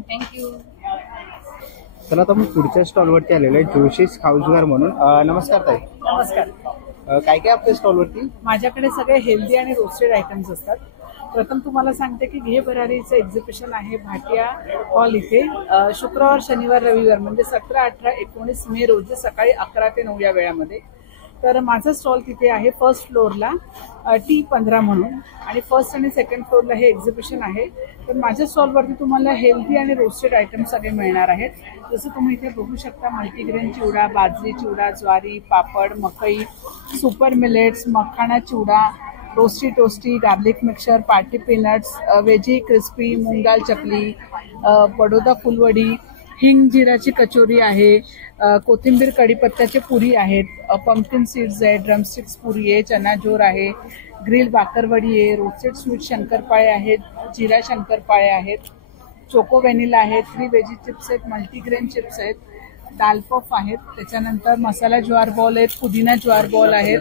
चला आता मी पुढच्या स्टॉलवरती आलेलो आहे, जोशीस हाऊसवेअर म्हणून. नमस्कार ताई. नमस्कार. काय काय आपल्या स्टॉलवरती? माझ्याकडे सगळे हेल्दी आणि रोस्टेड आयटम्स असतात. प्रथम तुम्हाला सांगते की घे भरारीचं एक्झिबिशन आहे भाटिया हॉल इथे शुक्रवार, शनिवार, रविवार म्हणजे 17, 18, 19 मे रोजी सकाळी 11 ते 9 या वेळामध्ये. तर माझा स्टॉल तिथे आहे फर्स्ट फ्लोअरला T15 म्हणून, आणि फर्स्ट आणि सेकंड फ्लोअरला हे एक्झिबिशन आहे. तर माझ्या स्टॉलवरती तुम्हाला हेल्दी आणि रोस्टेड आयटम सगळे मिळणार आहेत. जसं तुम्ही इथे बघू शकता मल्टीग्रेन चिवडा, बाजरी चिवडा, ज्वारी, पापड, मकई, super millets, makhana chivda, roasty toasty, garlic mixer, party peanuts, veggie crispy, moong dal chakli, Baroda phulwadi, हिंग जिराची कचोरी आहे, कोथिंबीर कढीपत्त्याचे पुरी आहेत, पंपकिन सीड्स आहे, ड्रमस्टिक्स पुरी आहे, चना जोर आहे, ग्रिल बाकरवडी आहे, रोस्टेड स्वीट शंकरपाळे आहेत, जिरा शंकरपाळे आहेत, चोको व्हॅनिला आहेत, 3 वेजी चिप्स आहेत, मल्टीग्रेन चिप्स आहेत, दाल पफ आहेत, त्याच्यानंतर मसाला ज्वार बॉल आहेत, पुदिना ज्वार बॉल आहेत,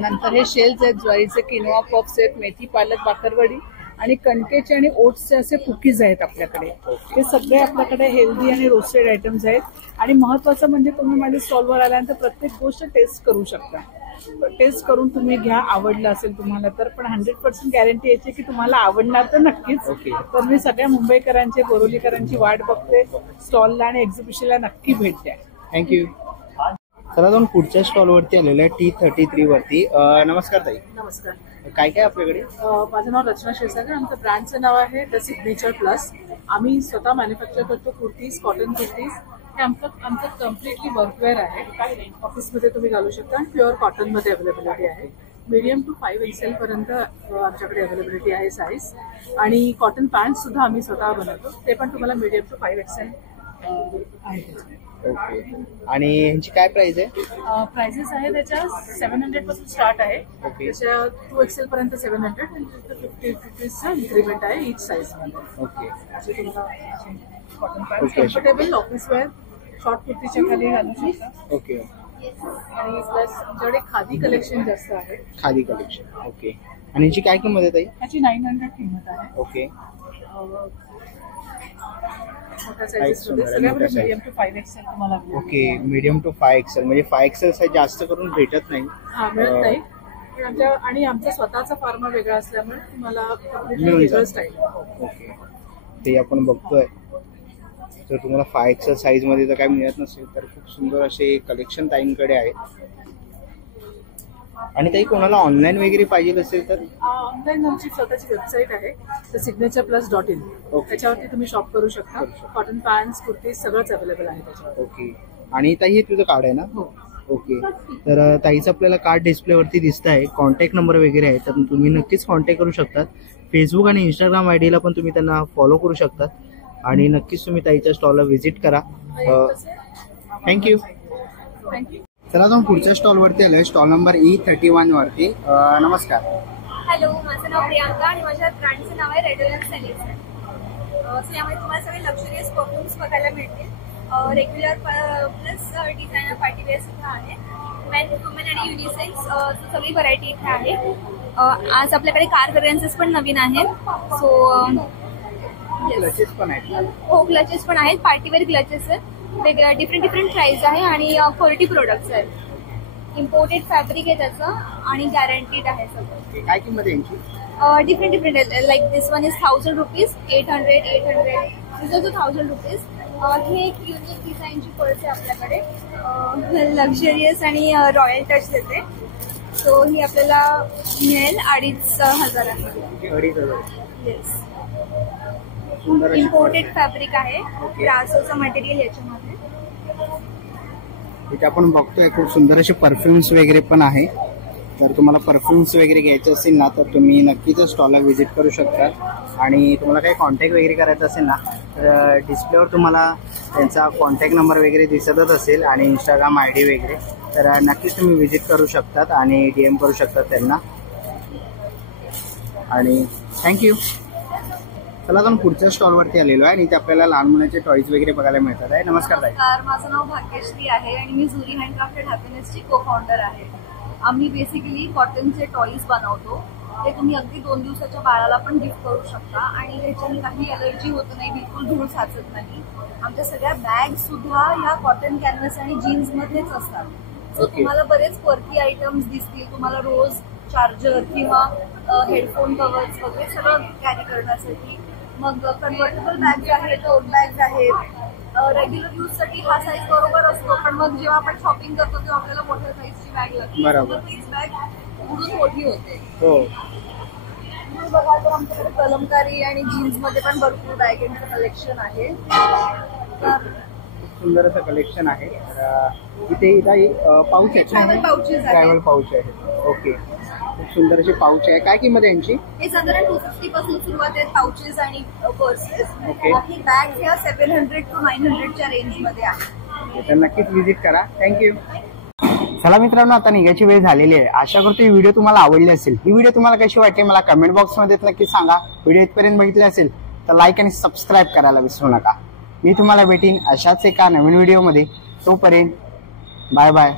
नंतर हे शेल्स आहेत, ज्वारीचे किनोआ पफ्स आहेत, मेथी पालक बाकरवडी आणि कणकेचे आणि ओट्सचे असे कुकीज आहेत आपल्याकडे. हे सगळे आपल्याकडे हेल्दी आणि रोस्टेड आयटम्स आहेत. आणि महत्वाचं म्हणजे तुम्ही माझ्या स्टॉलवर आल्यानंतर प्रत्येक गोष्ट टेस्ट करू शकता. टेस्ट करून तुम्ही घ्या, आवडलं असेल तुम्हाला तर. पण 100% गॅरंटी याची की तुम्हाला आवडणार तर नक्कीच. तर मी सगळ्या मुंबईकरांची, बोरिवलीकरांची वाट बघते. स्टॉलला आणि एक्झिबिशनला नक्की भेट द्या. थँक्यू. चला जाऊन पुढच्या स्टॉलवरती आलेलं आहे T33 वरती. नमस्कार ताई. नमस्कार. काय काय आपल्याकडे? माझं नाव रचना क्षीरसागर. आमचं ब्रँडचं नाव आहे द सिग्नेचर प्लस. आम्ही स्वतः मॅन्युफॅक्चर करतो कुर्तीज, कॉटन कुर्तीज. हे आमचं कम्प्लिटली वर्कवेअर आहे. ऑफिसमध्ये तुम्ही घालू शकता आणि प्युअर कॉटनमध्ये अवेलेबिलिटी आहे. मीडियम टू 5 XL पर्यंत आमच्याकडे अवेलेबिलिटी आहे साईज. आणि कॉटन पॅन्ट सुद्धा आम्ही स्वतः बनवतो, ते पण तुम्हाला मीडियम टू 5 XL आहे. ओके. आणि ह्यांची काय प्राइस आहे? प्राइसेस आहे त्याच्या 700 पासून स्टार्ट आहे. त्याच्या 2 XL पर्यंत 700 आणि 50 रुपीजचा इन्क्रीमेंट आहे इच साईज मध्ये. Okay. Cotton pant comfortable office wear short कुर्तीच्या खाली घालू शकता. ओके. आणि प्लस आमच्याकडे खादी कलेक्शन जास्त आहे. खादी कलेक्शन. ओके. आणि ह्याची काय किंमत आहे ताई? ह्याची 900 किंमत आहे. ओके. मोठ्या साईजेस मध्ये सगळ्यामध्ये मीडियम टू 5XL तुम्हाला ओके, मीडियम टू 5XL म्हणजे 5XL साईज जास्त करून भेटत नाही. हा मिळत नाही, पण आमचा स्वतःचा फार्मा वेगळा असल्यामुळे तुम्हाला वेगळं स्टाईल. ओके, ते आपण बघतोय. जर तुम्हाला 5XL साईज मध्ये जर काय मिळत नसेल तर खूप सुंदर असे कलेक्शन ताईंकडे आहे. आणि काही कोणाला ऑनलाईन वगैरे पाहिजे असेल तर ऑनलाईन आमची स्वतःची वेबसाईट आहे signature+.in. त्याच्यावरती तुम्ही शॉप करू शकता. कॉटन पॅन्ट्स, कुर्तीज सगळंच अवेलेबल आहे त्याच्यावर. ओके. आणि ताई हे तुझं कार्ड आहे ना? ओके, तर ताईचं आपल्याला कार्ड डिस्प्लेवरती दिसत आहे. कॉन्टॅक्ट नंबर वगैरे आहे, तर तुम्ही नक्कीच कॉन्टॅक्ट करू शकतात. फेसबुक आणि इंस्टाग्राम आयडीला पण तुम्ही त्यांना फॉलो करू शकतात. आणि नक्कीच तुम्ही ताईच्या स्टॉलला व्हिजिट करा. थँक्यू. चला आपण पुढच्या स्टॉलवरती आलोय, स्टॉल नंबर E31 वरती. नमस्कार. हॅलो, माझं नाव प्रियांका आणि माझ्या ब्रँडचं नाव आहे रेडोलन्स सेलेक्शन. सो यामध्ये तुम्हाला सगळे लक्झरियस परफ्युम्स बघायला मिळतील. रेग्युलर प्लस डिझायनर पार्टीवेअर सुद्धा आहे. मेन, वुमेन आणि युनिसेक्स सगळी व्हरायटी इथे आहे. आज आपल्याकडे कार फ्रेग्रन्सेस पण नवीन आहेत. सो क्लचेस पण आहेत. हो, क्लचेस पण आहेत. पार्टीवेअर क्लचेस आहेत. वेगळ्या डिफरंट प्राइस आहे आणि क्वालिटी प्रोडक्ट्स आहेत. इम्पोर्टेड फॅब्रिक आहे त्याचं आणि गॅरंटीड आहे सगळं. काय किंमत आहे यांची? Different like this one is 1000 rupees, 800, this also 1000 rupees. हे एक युनिक डिझाईनची पर्स आहे आपल्याकडे, लक्झरियस आणि रॉयल टच देते. सो ही आपल्याला मिळेल 2500. 2500. येस. इम्पोर्टेड फॅब्रिक आहे, ब्रासोचं मटेरियल याच्यामध्ये. इथे आपण बघतोय खूप सुंदर असे परफ्युम्स वगैरे पण आहे. तर तुम्हाला परफ्युम्स वगैरे घ्यायचे असेल ना तर तुम्ही नक्कीच स्टॉलला व्हिजिट करू शकता. आणि तुम्हाला काही कॉन्टॅक्ट वगैरे करायचं असेल ना तर डिस्प्लेवर तुम्हाला त्यांचा कॉन्टॅक्ट नंबर वगैरे दिसतच असेल आणि इंस्टाग्राम आयडी वगैरे. तर नक्कीच तुम्ही व्हिजिट करू शकतात आणि DM करू शकतात त्यांना. आणि थँक्यू. चला आपण पुढच्या स्टॉलवरती आलेलो आहे आणि इथे आपल्याला लहान मुलांचे टॉईज वगैरे बघायला मिळतात आहे. नमस्कार ताई. माझं नाव भाग्यश्री आहे आणि मी झुरी हँडक्राफ्टेड हॅपीनेसची को फाउंडर आहे. आम्ही बेसिकली कॉटनचे टॉईज बनवतो. ते तुम्ही अगदी 2 दिवसाच्या बाळाला पण गिफ्ट करू शकता आणि त्याच्याने काही अलर्जी होत नाही, बिलकुल धूळ साचत नाही. आमच्या सगळ्या बॅग सुद्धा ह्या कॉटन कॅनव्हस आणि जीन्स मध्येच असतात. सो तुम्हाला बरेच क्वर्की आयटम्स दिसतील. तुम्हाला रोज चार्जर किंवा हेडफोन कव्हर्स वगैरे सगळं कॅरी करण्यासाठी. मग कन्व्हर्टेबल बॅग्स आहेत, टोट बॅग्स आहेत. रेग्युलर यूज साठी हा साईज बरोबर असतो, पण मग जेव्हा आपण शॉपिंग करतो तेव्हा आपल्याला मोठ्या साईजची बॅग लागते. तीच बॅग उडून मोठी होते. बघा तर आमच्याकडे कलमकारी आणि जीन्स मध्ये पण भरपूर बॅगेंचं कलेक्शन आहे. सुंदर असं कलेक्शन आहे. इथे काही पाऊच आहेत, ट्रॅव्हल पाऊच आहे. ओके, खूप सुंदर असे पाऊच आहे. काय किंमत आहे यांची? हे साधारण 250 पासून सुरुवात आहे पाउचेस आणि पर्सेस. ही बॅग ह्या 700 to 900 च्या रेंज मध्ये आहे. तर नक्कीच व्हिजिट करा. थँक्यू. चला मित्रांनो, आता निघायची वेळ झालेली आहे. आशा करतो ही व्हिडिओ तुम्हाला आवडली असेल. ही व्हिडिओ तुम्हाला कशी वाटते मला कमेंट बॉक्समध्ये नक्की सांगा. व्हिडिओ इथपर्यंत बघितले असेल तर लाईक आणि सबस्क्राईब करायला विसरू नका. मी तुम्हाला भेटीन अशाच एका नवीन व्हिडिओमध्ये. तोपर्यंत बाय बाय.